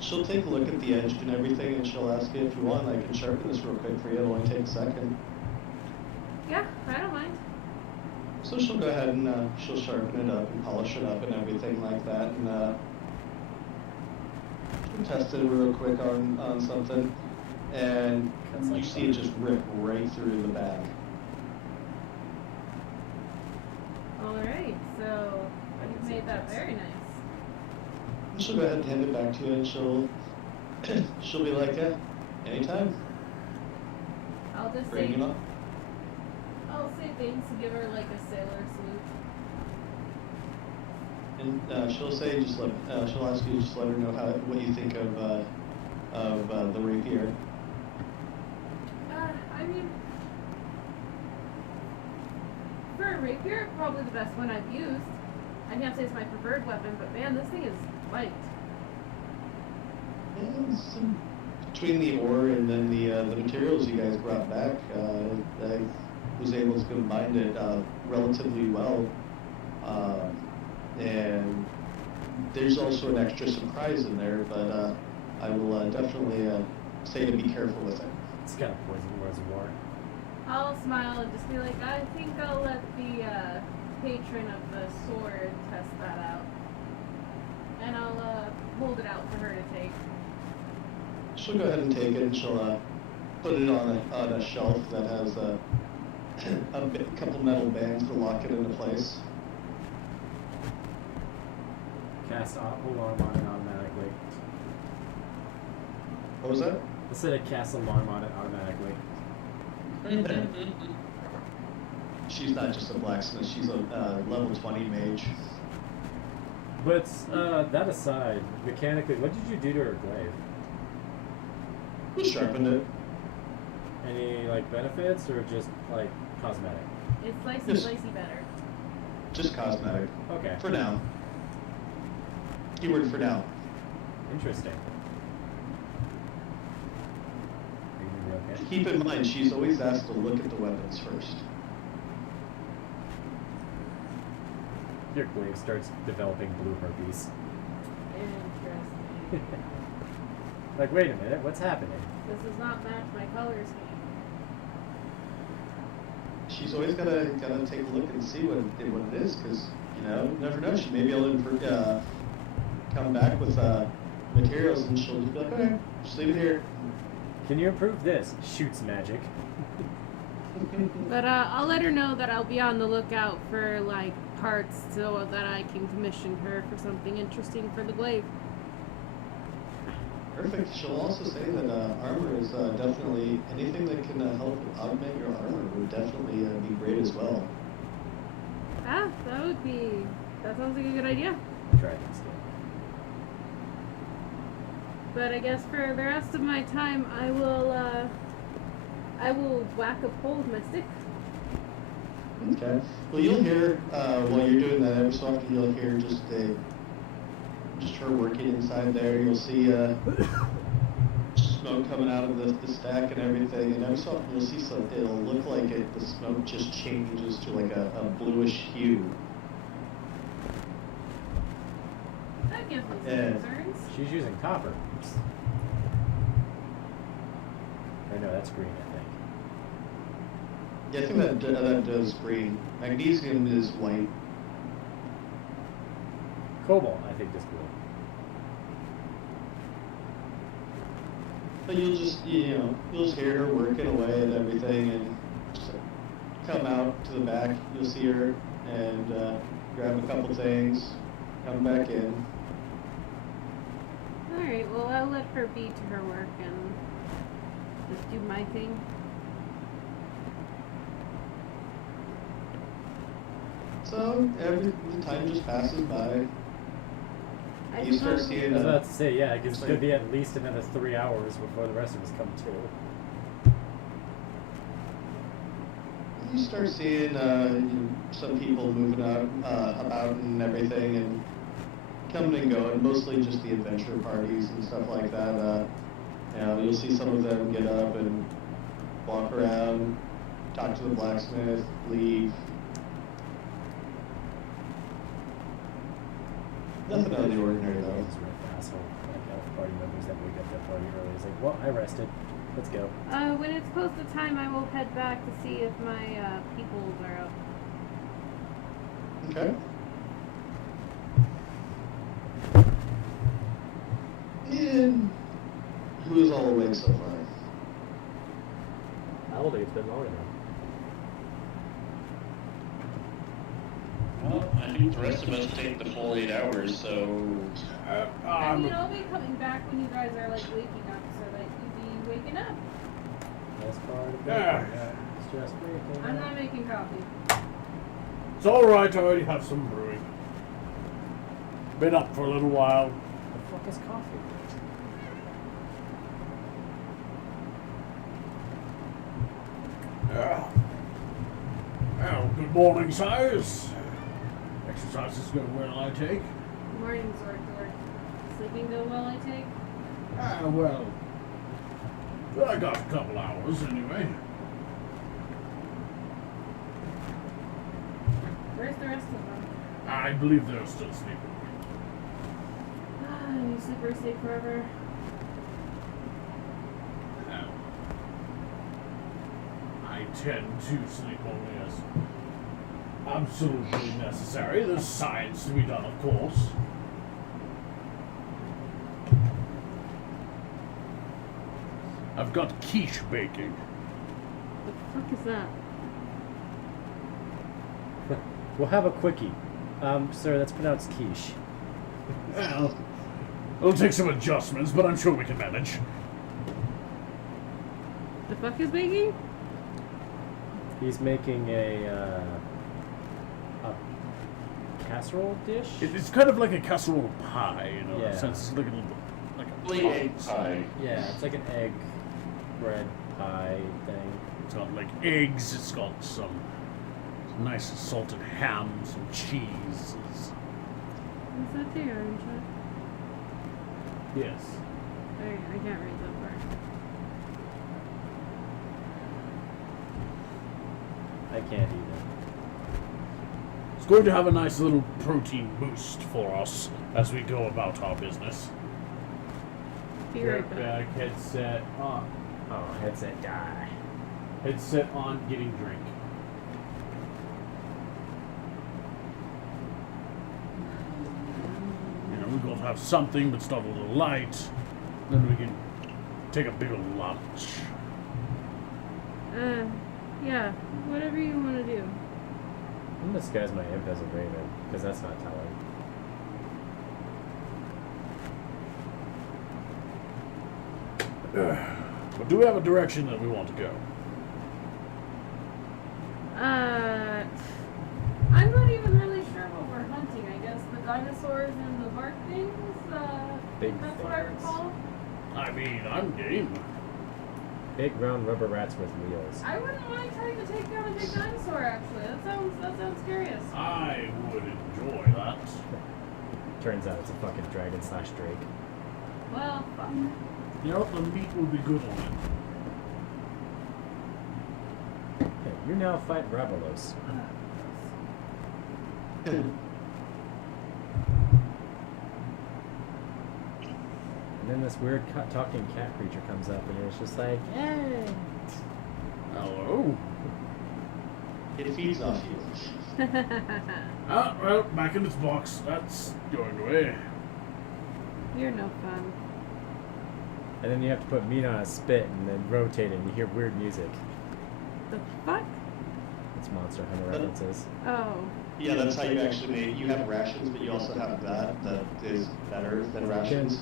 She'll take a look at the edge and everything, and she'll ask you if you want. I can sharpen this real quick for you. It'll only take a second. Yeah, I don't mind. So she'll go ahead and she'll sharpen it up and polish it up and everything like that, and she'll test it real quick on something, and That's you like see it just rip right through the bag. Alright, so you've made that very nice. And she'll go ahead and hand it back to you, and she'll be like, yeah, anytime. I'll just Bring say him up. I'll say thanks and give her like a sailor salute. And she'll say, she'll ask you, just let her know what you think of the rapier. I mean, for a rapier, probably the best one I've used. I can't say it's my preferred weapon, but man, this thing is light. And between the ore and then the materials you guys brought back, I was able to combine it relatively well. And there's also an extra surprise in there, but I will definitely say to be careful with it. It's got a poison reservoir. I'll smile and just be like, I think I'll let the patron of the sword test that out. And I'll hold it out for her to take. She'll go ahead and take it, and she'll put it on a shelf that has a couple metal bands to lock it into place. Cast alarm on it automatically. What was that? I said it casts alarm on it automatically. She's not just a blacksmith, she's a level 20 mage. But that aside, mechanically, what did you do to her glaive? Sharpened it. Any like benefits or just like cosmetic? It's slicey, Yes. slicey better. Just cosmetic. Okay. For now. Keyword for now. Interesting. Are you gonna be okay? Keep in mind, she's always asked to look at the weapons first. Your glaive starts developing blue herpes. Interesting. Like, wait a minute, what's happening? This does not match my color scheme. She's always gotta take a look and see what it is, because you never know. She may be able to come back with materials, and she'll just be like, okay, just leave it here. Can you improve this? Shoots magic. But I'll let her know that I'll be on the lookout for like parts so that I can commission her for something interesting for the glaive. Perfect. She'll also say that armor is definitely anything that can help augment your armor would definitely be great as well. Ah, that sounds like a good idea. Dragon skin. But I guess for the rest of my time, I will whack a pole with my stick. Okay. Well, you'll hear while you're doing that every so often. You'll hear just her working inside there. You'll see smoke coming out of the stack and everything, and every so often you'll see some. It'll look like the smoke just changes to like a bluish hue. That gives me some Yeah. concerns. She's using copper. Or no, that's green, I think. Yeah, I think that does green. Magnesium is white. Cobalt, I think, is blue. But you'll just you'll just hear her working away and everything, and just come out to the back. You'll see her and grab a couple things, come back in. Alright, well I'll let her be to her work and just do my thing. So the time just passes by. I You start suppose- seeing. I was about to say, yeah, because it's going to be at least another 3 hours before the rest of us come to. You start seeing some people moving about and everything, and coming and going. Mostly just the adventure parties and stuff like that. You'll see some of them get up and walk around, talk to the blacksmith, leave. Nothing out of the ordinary though. It's real asshole, like elf party members that wake up that party early. It's like, well, I rested. Let's go. When it's close to time, I will head back to see if my peoples are up. Okay. And who is all awake so far? I don't think it's been long enough. Well, I think the rest of us take the full 8 hours, so I mean, I'll be coming back when you guys are like waking up, so that you be waking up. That's part of it. Yeah. It's just waking I'm up. not making coffee. It's alright, I already have some brewing. Been up for a little while. The fuck is coffee? Well, good morning, sires. Exercise is going well, I take. Good morning, Zork. Sleeping go well, I take? Well, I got a couple hours anyway. Where's the rest of them? I believe they're still sleeping. You sleepers stay forever. I tend to sleep only as absolutely necessary. There's science to be done, of course. I've got quiche baking. The fuck is that? We'll have a quickie. Sir, that's pronounced quiche. Well, it'll take some adjustments, but I'm sure we can manage. The fuck is baking? He's making a casserole dish? It's kind of like a casserole pie, you know, in Yeah. a sense. It's like a little bit like a Really egg pie. Yeah, it's like an egg bread pie thing. It's got like eggs. It's got some nice salted ham, some cheese. What's that there, orange? Yes. Alright, I can't read that part. I can't either. It's going to have a nice little protein boost for us as we go about our business. Be right back. Headset on. Oh, headset die. Headset on, getting drink. You know, we gotta have something, but start a little light. Then we can take a big lunch. Yeah, whatever you want to do. I'm gonna disguise my imp as a raven, because that's not telling. But do we have a direction that we want to go? I'm not even really sure what we're hunting. I guess the dinosaurs and the bark things. Big That's what I things. recall. I mean, I'm game. Big round rubber rats with wheels. I wouldn't mind trying to take down a big dinosaur. Actually, that sounds curious. I would enjoy that. Turns out it's a fucking dragon / drake. Well, fuck. You know, the meat would be good on it. Hey, you now fight Ravalos. And then this weird talking cat creature comes up and it's just like, hey. Hello. It feeds off you. Ah, well, back in its box. That's going away. You're no fun. And then you have to put meat on a spit and then rotate it and you hear weird music. The fuck? It's Monster Hunter references. Oh. Yeah, that's how you actually make. You have rations, but you also have that is better than rations.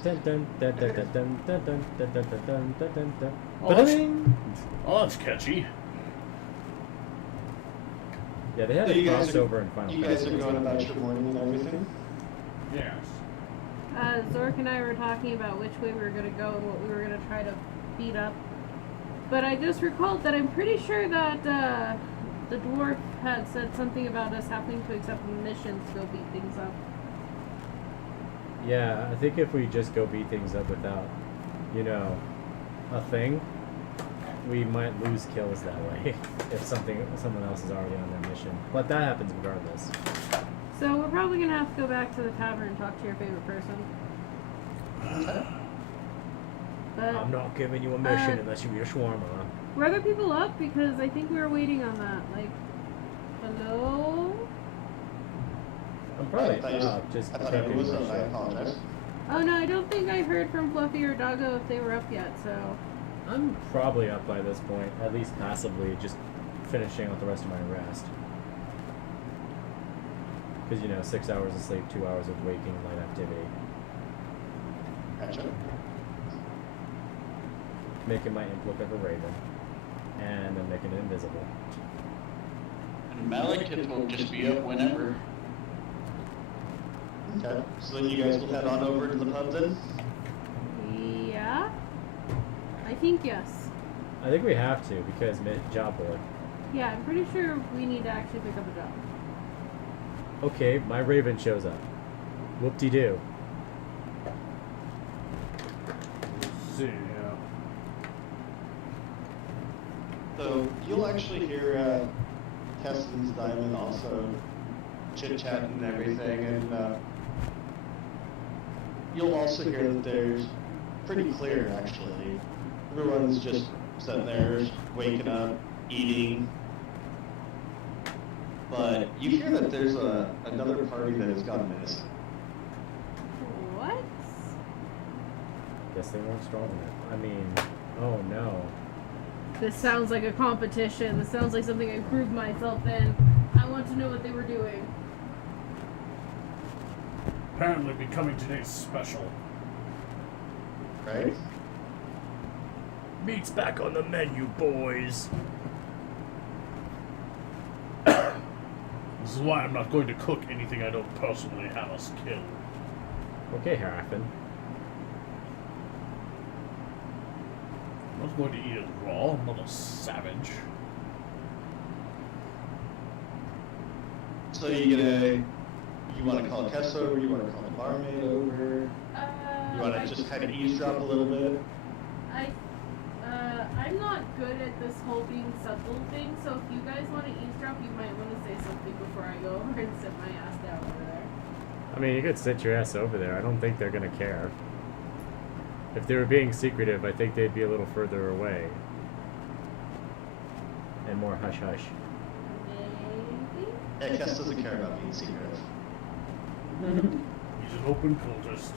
Oh, that's catchy. Yeah, they had So a you guys are- crossover in Final You guys Fantasy. are going about your morning and everything? Yes. Zork and I were talking about which way we were gonna go and what we were gonna try to beat up. But I just recalled that I'm pretty sure that the dwarf had said something about us having to accept missions to go beat things up. Yeah, I think if we just go beat things up without, you know, a thing, we might lose kills that way if someone else is already on their mission. But that happens regardless. So we're probably gonna have to go back to the tavern and talk to your favorite person. But I'm not giving you a mission unless you eat a shawarma. were other people up? Because I think we were waiting on that. Like, hello? I'm probably I thought you just I thought checking it was my up. I shit. apologize. Oh no, I don't think I heard from Fluffy or Doggo if they were up yet, so... I'm probably up by this point, at least passively, just finishing out the rest of my rest. Because, you know, 6 hours of sleep, 2 hours of waking, light activity. Gotcha. Making my imp look like a raven. And I'm making it invisible. And Malekith will just be up whenever. Okay. So then you guys will head on over to the pub then? Yeah? I think yes. I think we have to, because job board. Yeah, I'm pretty sure we need to actually pick up a job. Okay, my raven shows up. Whoop-de-doo. Let's see. So you'll actually hear Keston's Diamond also chit-chatting and everything, and you'll also hear that there's pretty clear actually. Everyone's just sitting there, waking up, eating. But you hear that there's another party that has gone missing. What? Guess they weren't strong enough. I mean, oh no. This sounds like a competition. This sounds like something I proved myself in. I want to know what they were doing. Apparently becoming today's special. Right? Meat's back on the menu, boys. This is why I'm not going to cook anything I don't personally have us kill. Okay, Harafin. I'm not going to eat it raw. I'm not a savage. So you want to call Kess over, you want to call the barmaid over, you want to just kind of eavesdrop a little bit? I'm not good at this whole being subtle thing, so if you guys want to eavesdrop, you might want to say something before I go over and sit my ass down over there. I mean, you could sit your ass over there. I don't think they're gonna care. If they were being secretive, I think they'd be a little further away. And more hush-hush. Maybe? Yeah, Kess doesn't care about being secretive. He's an open cultist.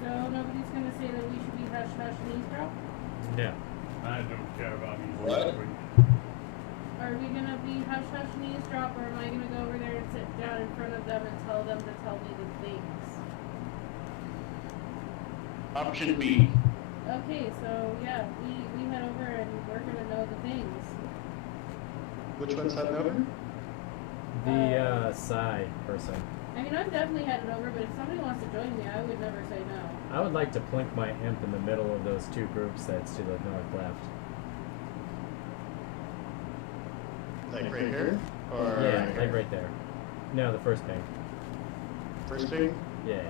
So nobody's gonna say that we should be hush hush and eavesdrop? No. I don't care about these. What? Are we gonna be hush hush and eavesdrop, or am I gonna go over there and sit down in front of them and tell them to tell me the things? Option B. Okay, so yeah, we head over and we're gonna know the things. Which one's heading over? The side person. I mean, I'm definitely headed over, but if somebody wants to join me, I would never say no. I would like to plink my imp in the middle of those two groups that's to the north left. Like right here? Or Yeah, right like here? right there. No, the first ping. First ping? Yeah.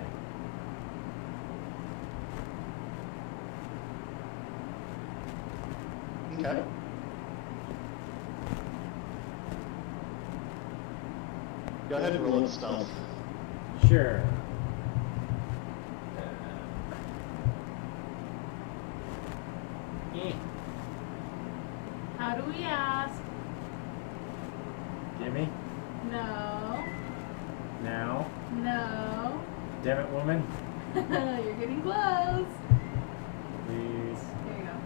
Okay. Go ahead and roll it stealth. Sure. How do we ask? Gimme. No. Now. No. Damn it, woman. You're getting close. Please. There you go.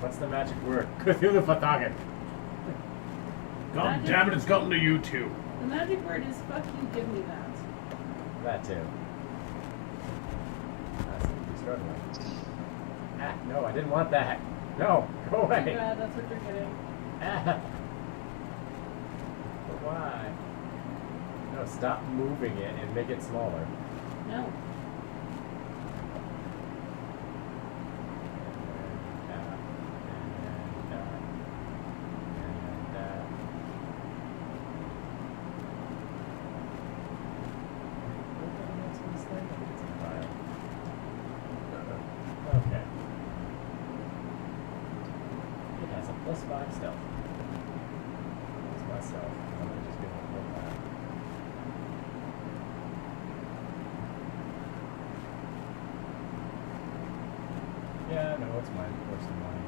What's the magic word? Cthulhu Fatagan. God damn it, it's gotten to you too. The magic word is fuck you, give me that. That too. That's what you started with. Ah, no, I didn't want that. No, go Too away. bad, that's what you're getting. Ah. But why? No, stop moving it and make it smaller. No. Okay. It has a +5 stealth. It's myself. I'm gonna just give it a little back. Yeah, no, it's mine. Worse than mine.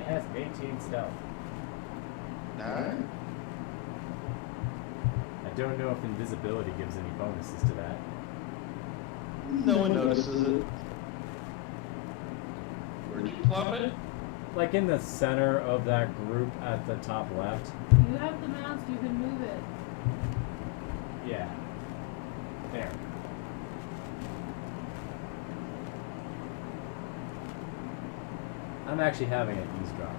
It has 18 stealth. Alright. I don't know if invisibility gives any bonuses to that. No one notices it. Where'd you plop it? Like in the center of that group at the top left. You have the mouse, you can move it. Yeah. There. I'm actually having an eavesdrop.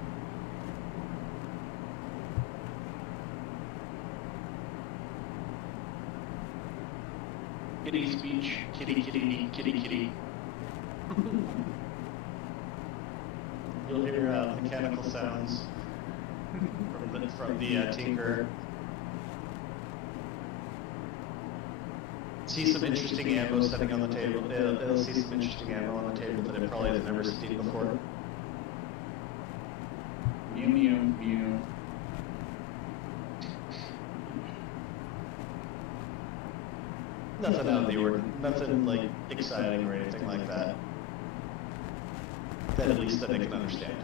Kitty speech. Kitty, kitty, kitty, kitty. You'll hear mechanical sounds from the tinker. See some interesting ammo sitting on the table. It'll see some interesting ammo on the table that it probably has never seen before. Mew, mew, mew. Nothing out of the ordinary, nothing like exciting or anything like that. That at least that I can understand.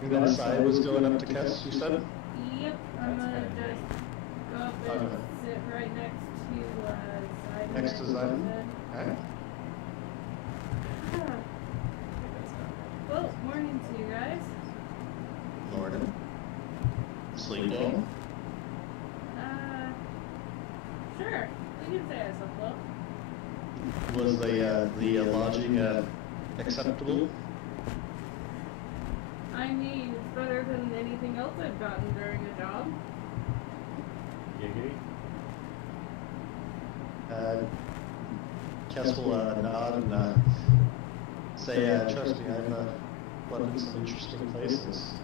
And that side was going up to Kess, you said? Yep, I'm That's gonna kinda just go up and Okay. sit right next to Zidon. Next to Zidon? Alright. Well, morning to you guys. Morning. Sleeping. Sure, we can say I slept well. Was the lodging acceptable? I mean, it's better than anything else I've gotten during a job. Giggity. Kess will nod and say, trust me, I've slept in some interesting places.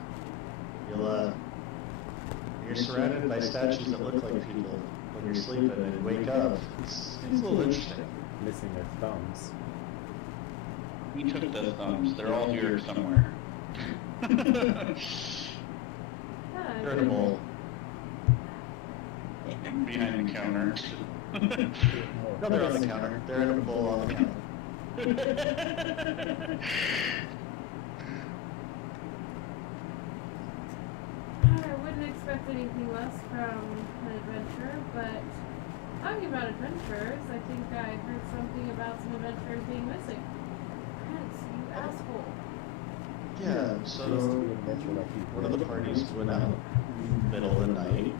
You're surrounded by statues that look like people when you're sleeping and wake up. It's a little interesting. Missing their thumbs. We took the thumbs. They're all here somewhere. Yeah, Incredible. hiding behind the counter. No, they're on the counter. They're in a bowl on the counter. I wouldn't expect anything less from an adventure, but talking about adventures, I think I heard something about some adventurers being missing. Prince, you asshole. Yeah, so one of the parties went out in the middle of the night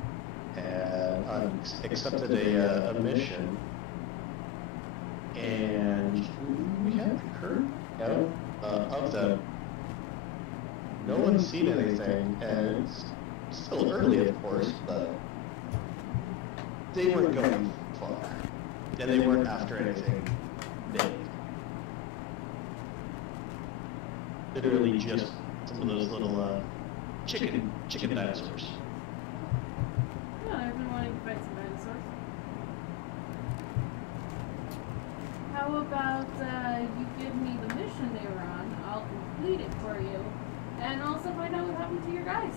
and accepted a mission, and we haven't heard of them. No one's seen anything, and it's still early, of course, but they weren't going far, and they weren't after anything big. Literally just some of those little chicken dinosaurs. Yeah, I've been wanting to fight some dinosaurs. How about you give me the mission they were on? I'll complete it for you, and also find out what happened to your guys.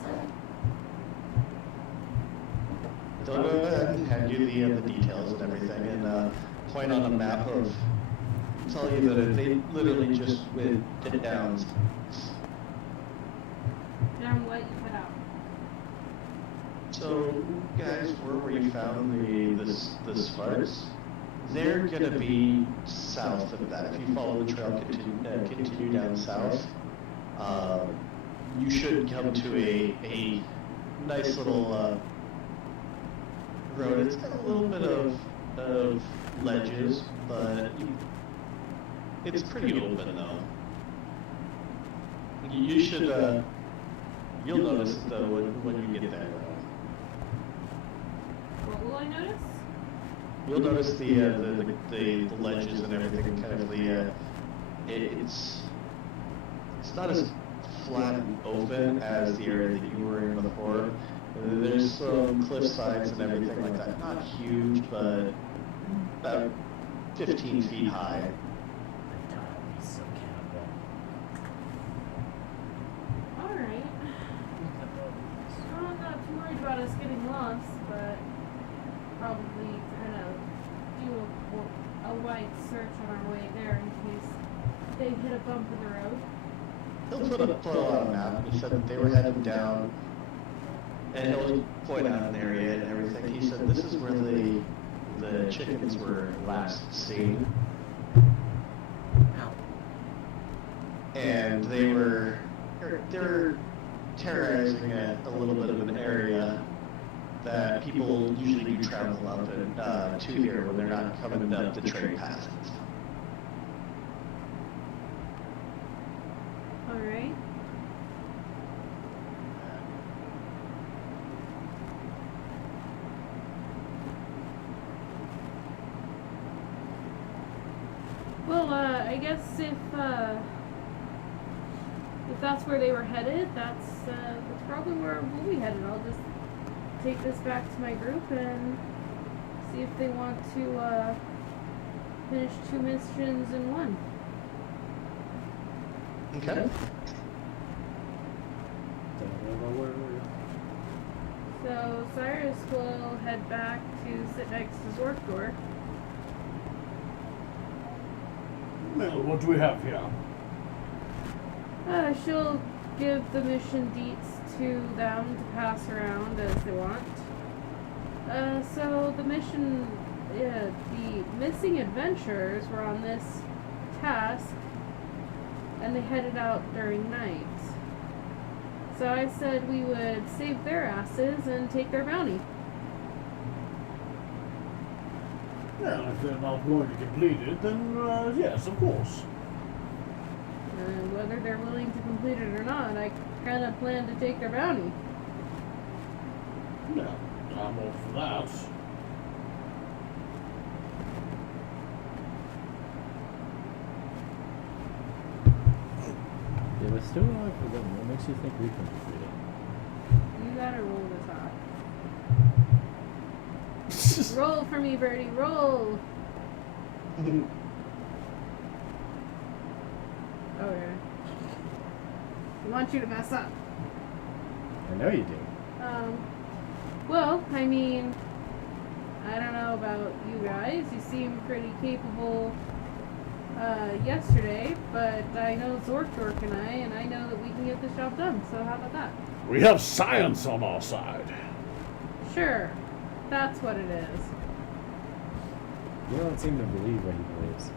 They'll go ahead and hand you the details and everything, and point on a map of tell you that they literally just went down. Down what you put out. So, guys, where you found the Sparks, they're gonna be south of that. If you follow the trail, continue down south, you should come to a nice little road. It's got a little bit of ledges, but it's pretty open though. You should you'll notice it though when you get there. What will I notice? You'll notice the ledges and everything. Kind of it's not as flat and open as the area that you were in before. There's some cliff sides and everything like that. Not huge, but about 15 feet high. My God, he's so cannibal. Alright. I'm not too worried about us getting lost, but probably kind of do a wide search on our way there in case they hit a bump in the road. He'll put on a map. He said that they were heading down, and he'll point out an area and everything. He said this is where the chickens were last seen, and they're terrorizing a little bit of an area that people usually do travel up and to here when they're not coming up the trade path. Alright. Well, I guess if that's where they were headed, that's probably where we'll be headed. I'll just take this back to my group and see if they want to finish 2 missions in 1. Okay. So Cyrus will head back to sit next to Zorkdor. Well, what do we have here? She'll give the mission deets to them to pass around as they want. So the mission, the missing adventurers were on this task, and they headed out during night. So I said we would save their asses and take their bounty. Well, if they're not going to complete it, then yes, of course. Whether they're willing to complete it or not, I kind of plan to take their bounty. No, I'm all for that. Yeah, but still, I forgot. What makes you think we can complete it? You gotta roll this off. Roll for me, Birdie, roll! Okay. I want you to mess up. I know you do. Well, I mean, I don't know about you guys. You seem pretty capable yesterday, but I know Zorkdork and I know that we can get this job done. So how about that? We have science on our side. Sure. That's what it is. You don't seem to believe what he believes.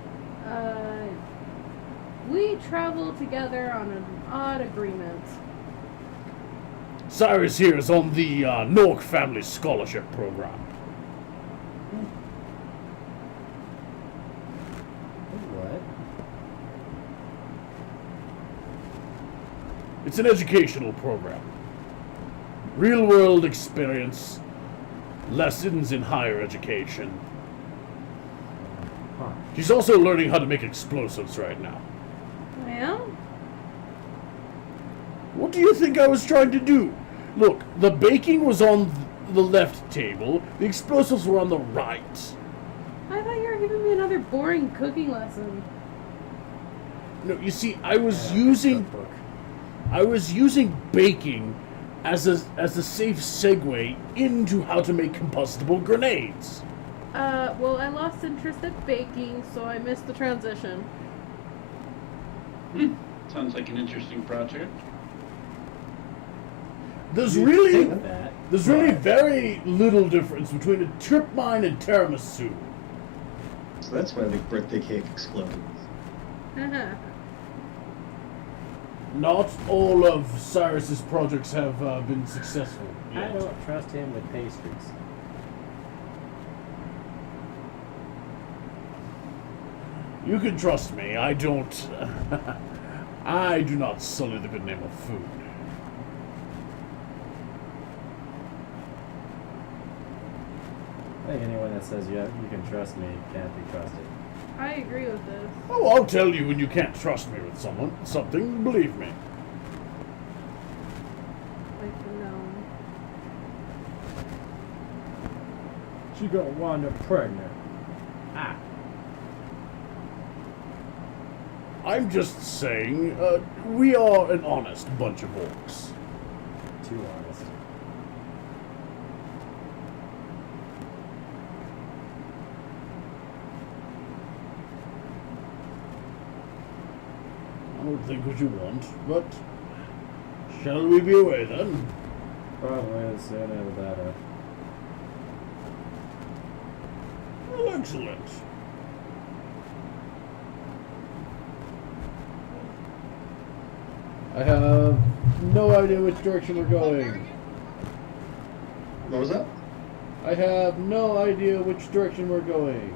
We travel together on an odd agreement. Cyrus here is on the Nork Family Scholarship Program. What? It's an educational program. Real-world experience, lessons in higher education. Huh. She's also learning how to make explosives right now. Well, What do you think I was trying to do? Look, the baking was on the left table, the explosives were on the right. I thought you were giving me another boring cooking lesson. No, you see, I Yeah, was using cookbook. baking as a safe segue into how to make combustible grenades. Well, I lost interest at baking, so I missed the transition. Sounds like an interesting project. There's You'd really think that, there's really but- very little difference between a trip mine and tiramisu. So that's why the birthday cake exploded. Not all of Cyrus's projects have been successful I yet. don't trust him with pastries. You can trust me. I don't. I do not sully the good name of food. I think anyone that says you can trust me can't be trusted. I agree with this. Oh, I'll tell you when you can't trust me with something. Believe me. Like the gnome. She got Wanda pregnant. Ah. I'm just saying, we are an honest bunch of orcs. Too honest. I would think what you want, but shall we be away then? Probably the sooner the better. Well, excellent. I have no idea which direction we're going. What was that? I have no idea which direction we're going.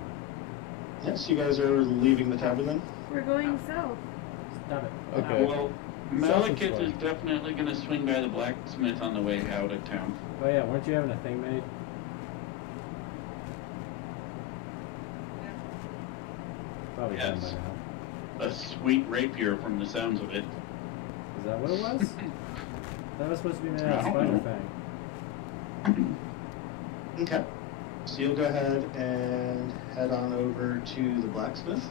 Yes, you guys are leaving the tavern then? We're going south. Stop it. Okay. Well, Malekith is definitely going to swing by the blacksmith on the way out of town. Oh yeah, weren't you having a thing made? Probably done by Yes. now. A sweet rapier from the sounds of it. Is that what it was? That was supposed to be made out of I don't spider know. fang. Okay. So you'll go ahead and head on over to the blacksmith.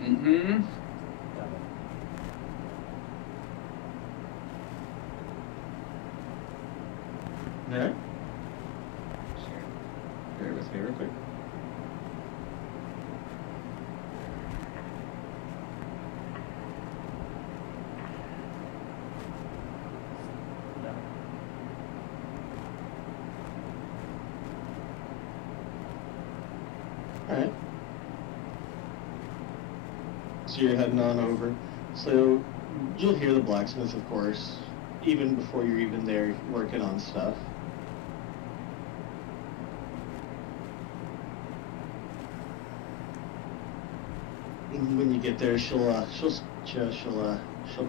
Mm-hmm. Stop it. Alright. Bear with me real quick. Stop it. Alright. So you're heading on over. So you'll hear the blacksmith, of course, even before you're even there working on stuff. And when you get there, she'll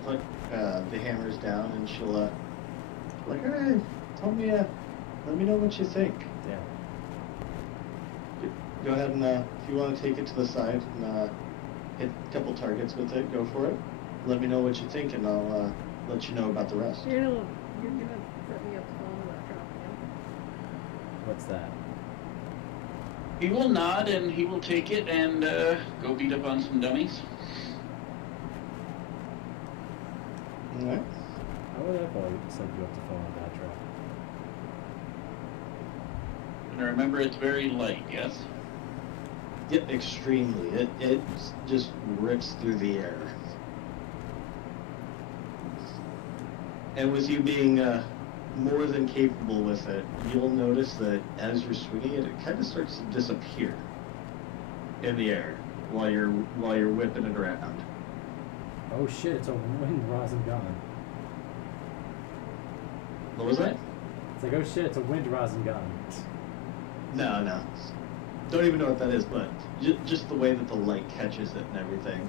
put the hammers down and she'll like, all right, tell me, let me know what you think. Damn. Go ahead and if you want to take it to the side and hit a couple targets with it, go for it. Let me know what you think, and I'll let you know about the rest. You're gonna set me up to fall into that trap again. What's that? He will nod and he will take it and go beat up on some dummies. All right. How would I probably set you up to fall into that trap? And remember, it's very light, yes? Yep, extremely. It just rips through the air. And with you being more than capable with it, you'll notice that as you're swinging it, it kind of starts to disappear in the air while you're whipping it around. Oh shit, it's a wind rosin gun. What was that? It's like, oh shit, it's a wind rosin gun. No. Don't even know what that is, but just the way that the light catches it and everything.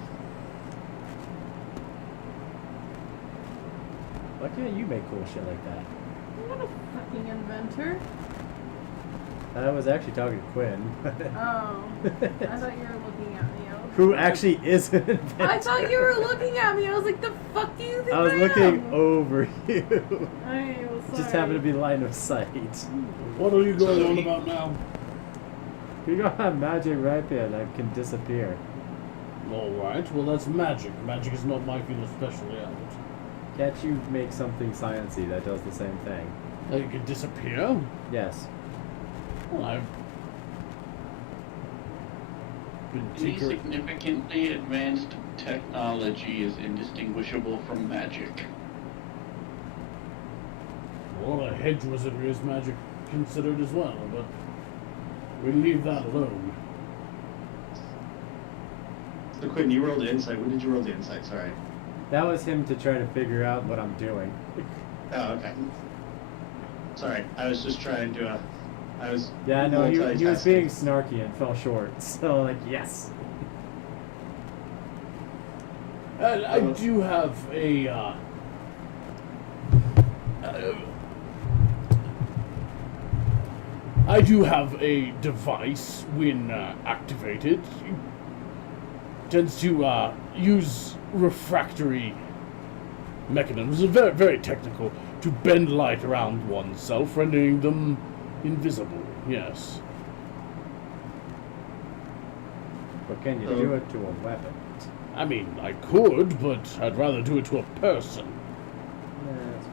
Why can't you make cool shit like that? What a fucking inventor. I was actually talking to Quinn. Oh. I thought you were looking at me. Who actually is an inventor. I thought you were looking at me. I was like, the fuck do you think I was am? looking over you. I was sorry. Just happened to be line of sight. What are you going on about now? You got a magic right there that can disappear. Alright, well that's magic. Magic is not my field of specialty. Can't you make something sciencey that does the same thing? Like it can disappear? Yes. Well, I've been Any tinkering. significantly advanced technology is indistinguishable from magic. Well, a hedge wizardry is magic considered as well, but we leave that alone. So Quinn, you rolled insight. When did you roll the insight? Sorry. That was him to try to figure out what I'm doing. Oh, okay. Sorry, I was just trying to. I was. Yeah, no, he was multitasking. being snarky and fell short. So, like, yes. And I do have a I do have a device when activated. It tends to use refractory mechanisms, very, very technical, to bend light around oneself, rendering them invisible. Yes. But can you do it to a weapon? I mean, I could, but I'd rather do it to a person. Yeah, that's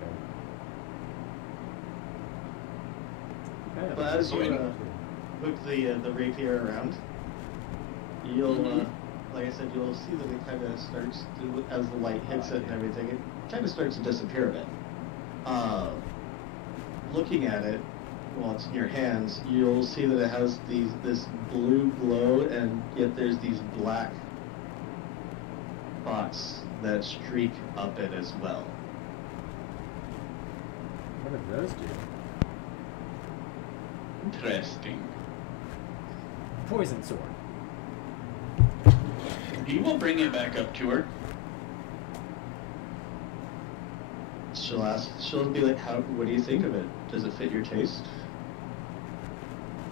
fair. But as you hook the rapier around, you'll, like I said, you'll see that it kind of starts to, as the light hits it and everything, it kind of starts to disappear a bit. Looking at it, while it's in your hands, you'll see that it has this blue glow, and yet there's these black spots that streak up it as well. What do those do? Interesting. Poison sword. You will bring it back up to her. She'll be like, what do you think of it? Does it fit your taste?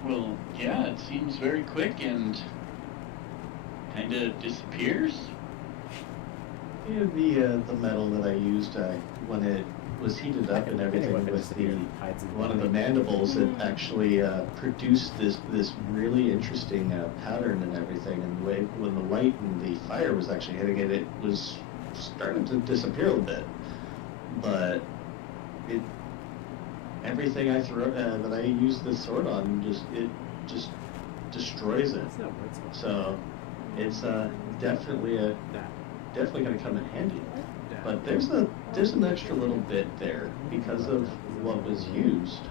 Well, yeah, it seems very quick and kind of disappears. Yeah, the metal that I used when it was heated up and everything with one of the mandibles, it actually produced this really interesting pattern and everything. And the way when the light and the fire was actually hitting it, it was starting to disappear a little bit. But everything I throw that I use this sword on just destroys it. So it's definitely going to come in handy. But there's an extra little bit there because of what was used.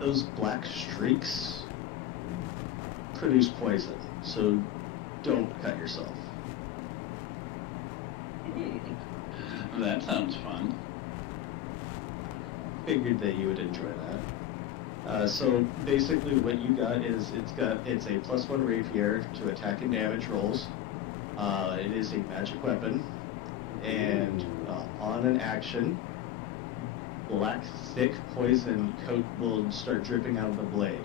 Those black streaks produce poison, so don't cut yourself. That sounds fun. Figured that you would enjoy that. So basically what you got is it's a +1 rapier to attack and damage rolls. It is a magic weapon, and on an action, black thick poison coat will start dripping out of the blade.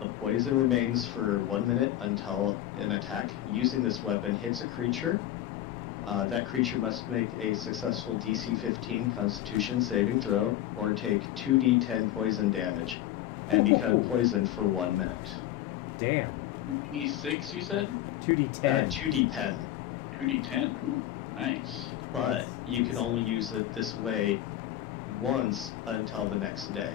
The poison remains for 1 minute until an attack using this weapon hits a creature. That creature must make a successful DC 15 Constitution saving throw or take 2d10 poison damage and become poisoned for 1 minute. Damn. E6, you said? 2d10. 2d10. 2d10. Ooh, nice. But you can only use it this way once until the next day.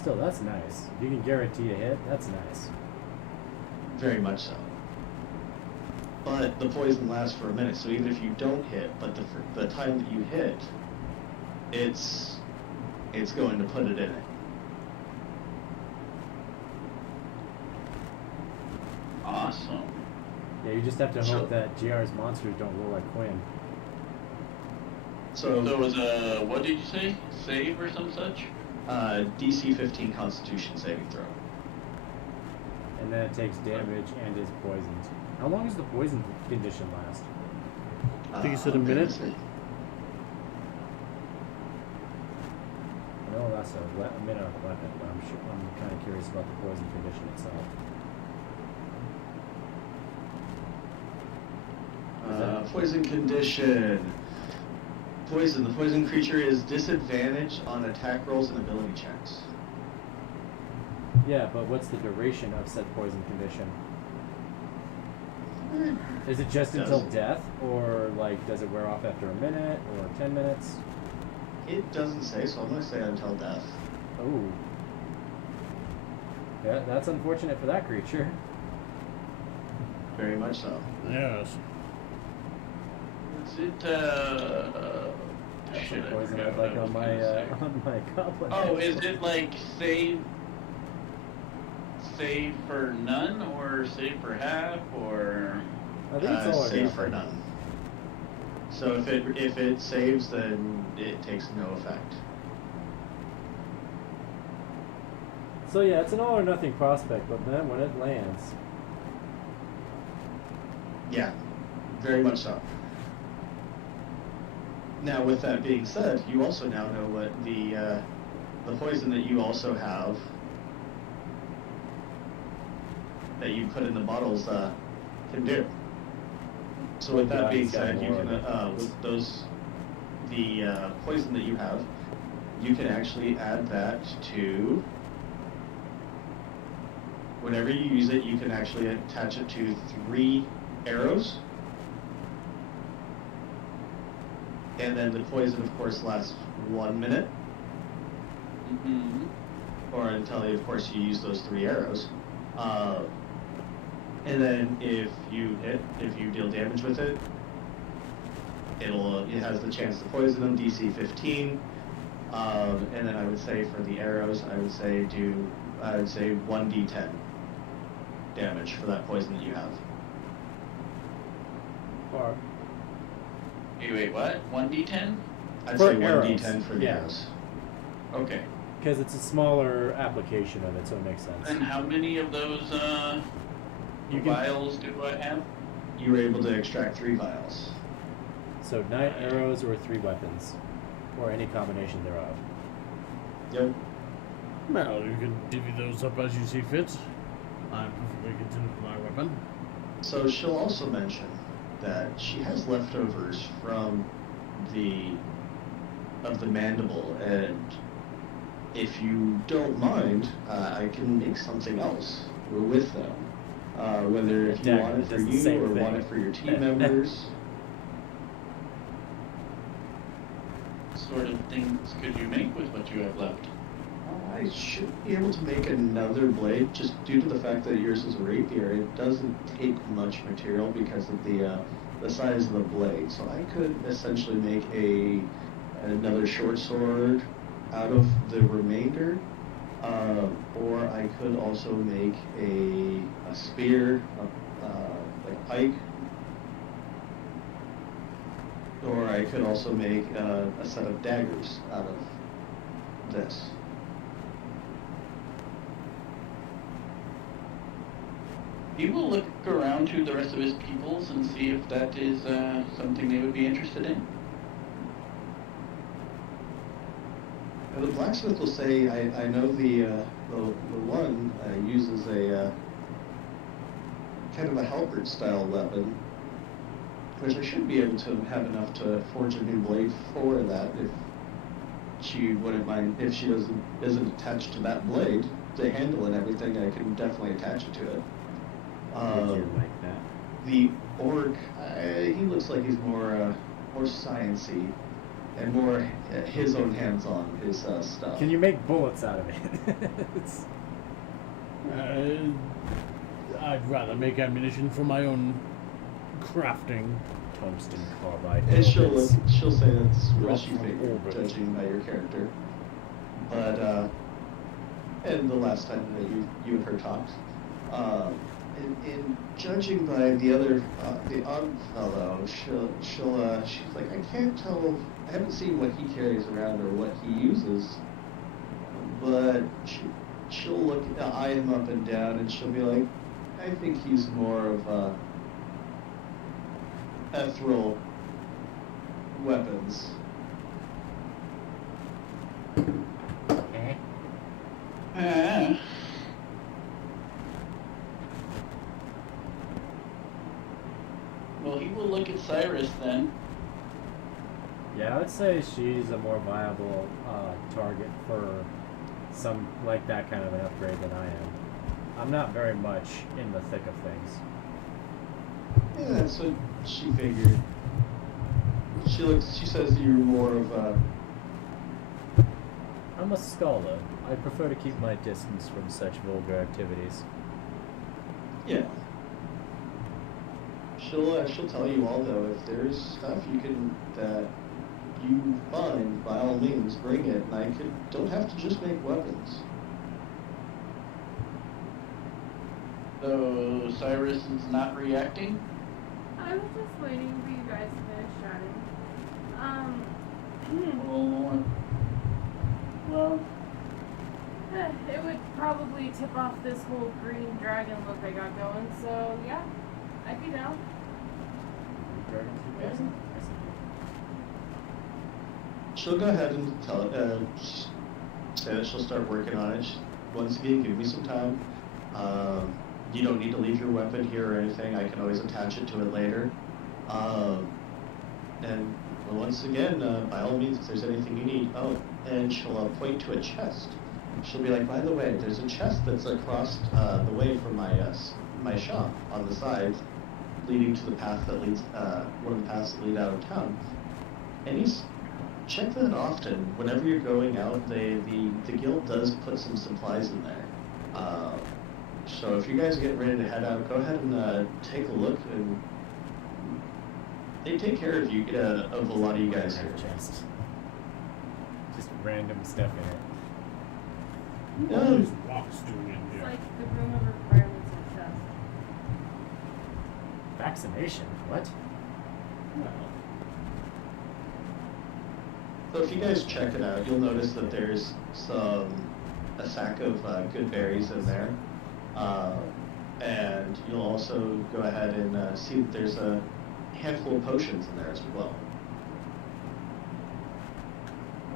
Still, that's nice. If you can guarantee a hit, that's nice. Very much so. But the poison lasts for a minute, so even if you don't hit, but the time that you hit, it's going to put it in it. Awesome. Yeah, you just have to So- hope that GR's monsters don't roll like Quinn. So it was a, what did you say? Save or some such? DC 15 Constitution saving throw. And then it takes damage and is poisoned. How long does the poison condition last? I think you said a minute. I know it lasts a minute on the weapon, but I'm kind of curious about the poison condition itself. Poison condition. Poison. The poison creature is disadvantaged on attack rolls and ability checks. Yeah, but what's the duration of said poison condition? Is it just until Doesn't- death, or like does it wear off after a minute or 10 minutes? It doesn't say, so I'm going to say until death. Oh. Yeah, that's unfortunate for that creature. Very much so. Yes. Is it, That's shit, some I poison forgot I'd what like I was on gonna say. my goblin. Oh, is it like save for none, or save for half, or... I think it's all or Save for nothing. none. So if it saves, then it takes no effect. So yeah, it's an all or nothing prospect, but then when it lands, Yeah, very much so. Now, with that being said, you also now know what the poison that you also have that you put in the bottles can do. So with that Yeah, being he's got said, you more can of it. with the poison that you have, you can actually add that to whenever you use it. You can actually attach it to 3 arrows. And then the poison, of course, lasts 1 minute, Mm-hmm. or until, of course, you use those 3 arrows. And then if you deal damage with it, it has the chance to poison them, DC 15. And then I would say for the arrows, I would say 1d10 damage for that poison that you have. or Wait, what? 1d10? I'd For say arrows, 1d10 for the yeah. arrows. Okay. because it's a smaller application of it, so it makes sense. And how many of those, You can- vials do I have? You were able to extract 3 vials. So 9 arrows or 3 weapons, or any combination thereof. Yep. Well, you can divvy those up as you see fit. I'm perfectly content with my weapon. So she'll also mention that she has leftovers from the mandible, and if you don't mind, I can make something else with them. Whether if you Dagger want it for does the you same or thing. want it for your team members. What sort of things could you make with what you have left? I should be able to make another blade, just due to the fact that yours is a rapier. It doesn't take much material because of the size of the blade. So I could essentially make another short sword out of the remainder, or I could also make a spear, like pike, or I could also make a set of daggers out of this. He will look around to the rest of his peoples and see if that is something they would be interested in. And the blacksmith will say, I know the one uses a kind of a halberd style weapon, which I should be able to have enough to forge a new blade for that if she wouldn't mind. If she isn't attached to that blade, the handle and everything, I can definitely attach it to it. Like that. The orc, he looks like he's more sciencey. and more his own hands-on his stuff. Can you make bullets out of it? It's- I'd rather make ammunition for my own crafting. Tungsten carbide. And she'll bullets. she'll say that's what Rough she from figured, orbit. judging by your character. But and the last time that you and her talked, in judging by the other the odd fellow, she's like, I can't tell. I haven't seen what he carries around or what he uses, but she'll look eye him up and down, and she'll be like, I think he's more of a ethereal weapons. Well, he will look at Cyrus then. Yeah, I would say she's a more viable target for some like that kind of an upgrade than I am. I'm not very much in the thick of things. Yeah, that's what she figured. She says that you're more of a. I'm a scholar. I prefer to keep my distance from such vulgar activities. Yeah. She'll tell you all though, if there's stuff that you find, by all means bring it, and don't have to just make weapons. So Cyrus is not reacting? I was just waiting for you guys to finish chatting. Well, it would probably tip off this whole green dragon look I got going, so yeah, I'd be down. She'll go ahead and say that she'll start working on it. Once again, give me some time. You don't need to leave your weapon here or anything. I can always attach it to it later. And once again, by all means, if there's anything you need. Oh, and she'll point to a chest. She'll be like, by the way, there's a chest that's across the way from my shop on the side, leading to the path that leads, one of the paths that lead out of town. And check that often. Whenever you're going out, the guild does put some supplies in there. So if you guys are getting ready to head out, go ahead and take a look, and they take care of you, of a lot of you guys here. Chest. Just random stuff in it. What is Rox doing in It's here? like the room of requirements and chest. Vaccination? What? So if you guys check it out, you'll notice that there's a sack of good berries in there. And you'll also go ahead and see that there's a handful of potions in there as well.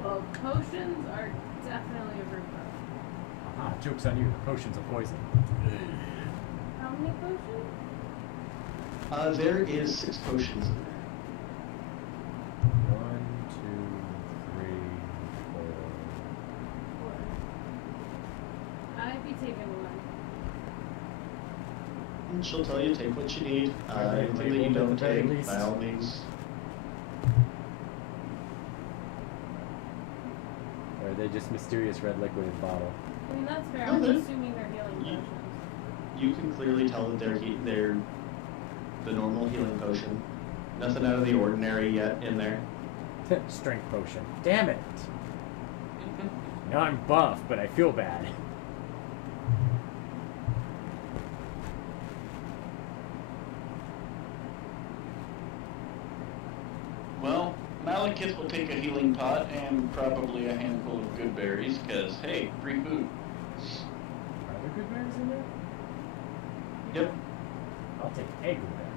Well, potions are definitely a root problem. Aha, joke's on you. The potions of poison. How many potions? There is 6 potions in there. 1, 2, 3, 4. I'd be taking one. And she'll tell you, take what you need. Alright, Anything that you labeled at don't the very take, least. by all means. Or are they just mysterious red liquid in bottle? I mean, that's fair. No, I'm they're- assuming they're healing potions. You can clearly tell that they're the normal healing potion. Nothing out of the ordinary yet in there. Strength potion. Damn it! Now I'm buff, but I feel bad. Well, Malekith will take a healing pot and probably a handful of good berries, because, hey, free food. Are there good berries in there? Yep. I'll take egg berries.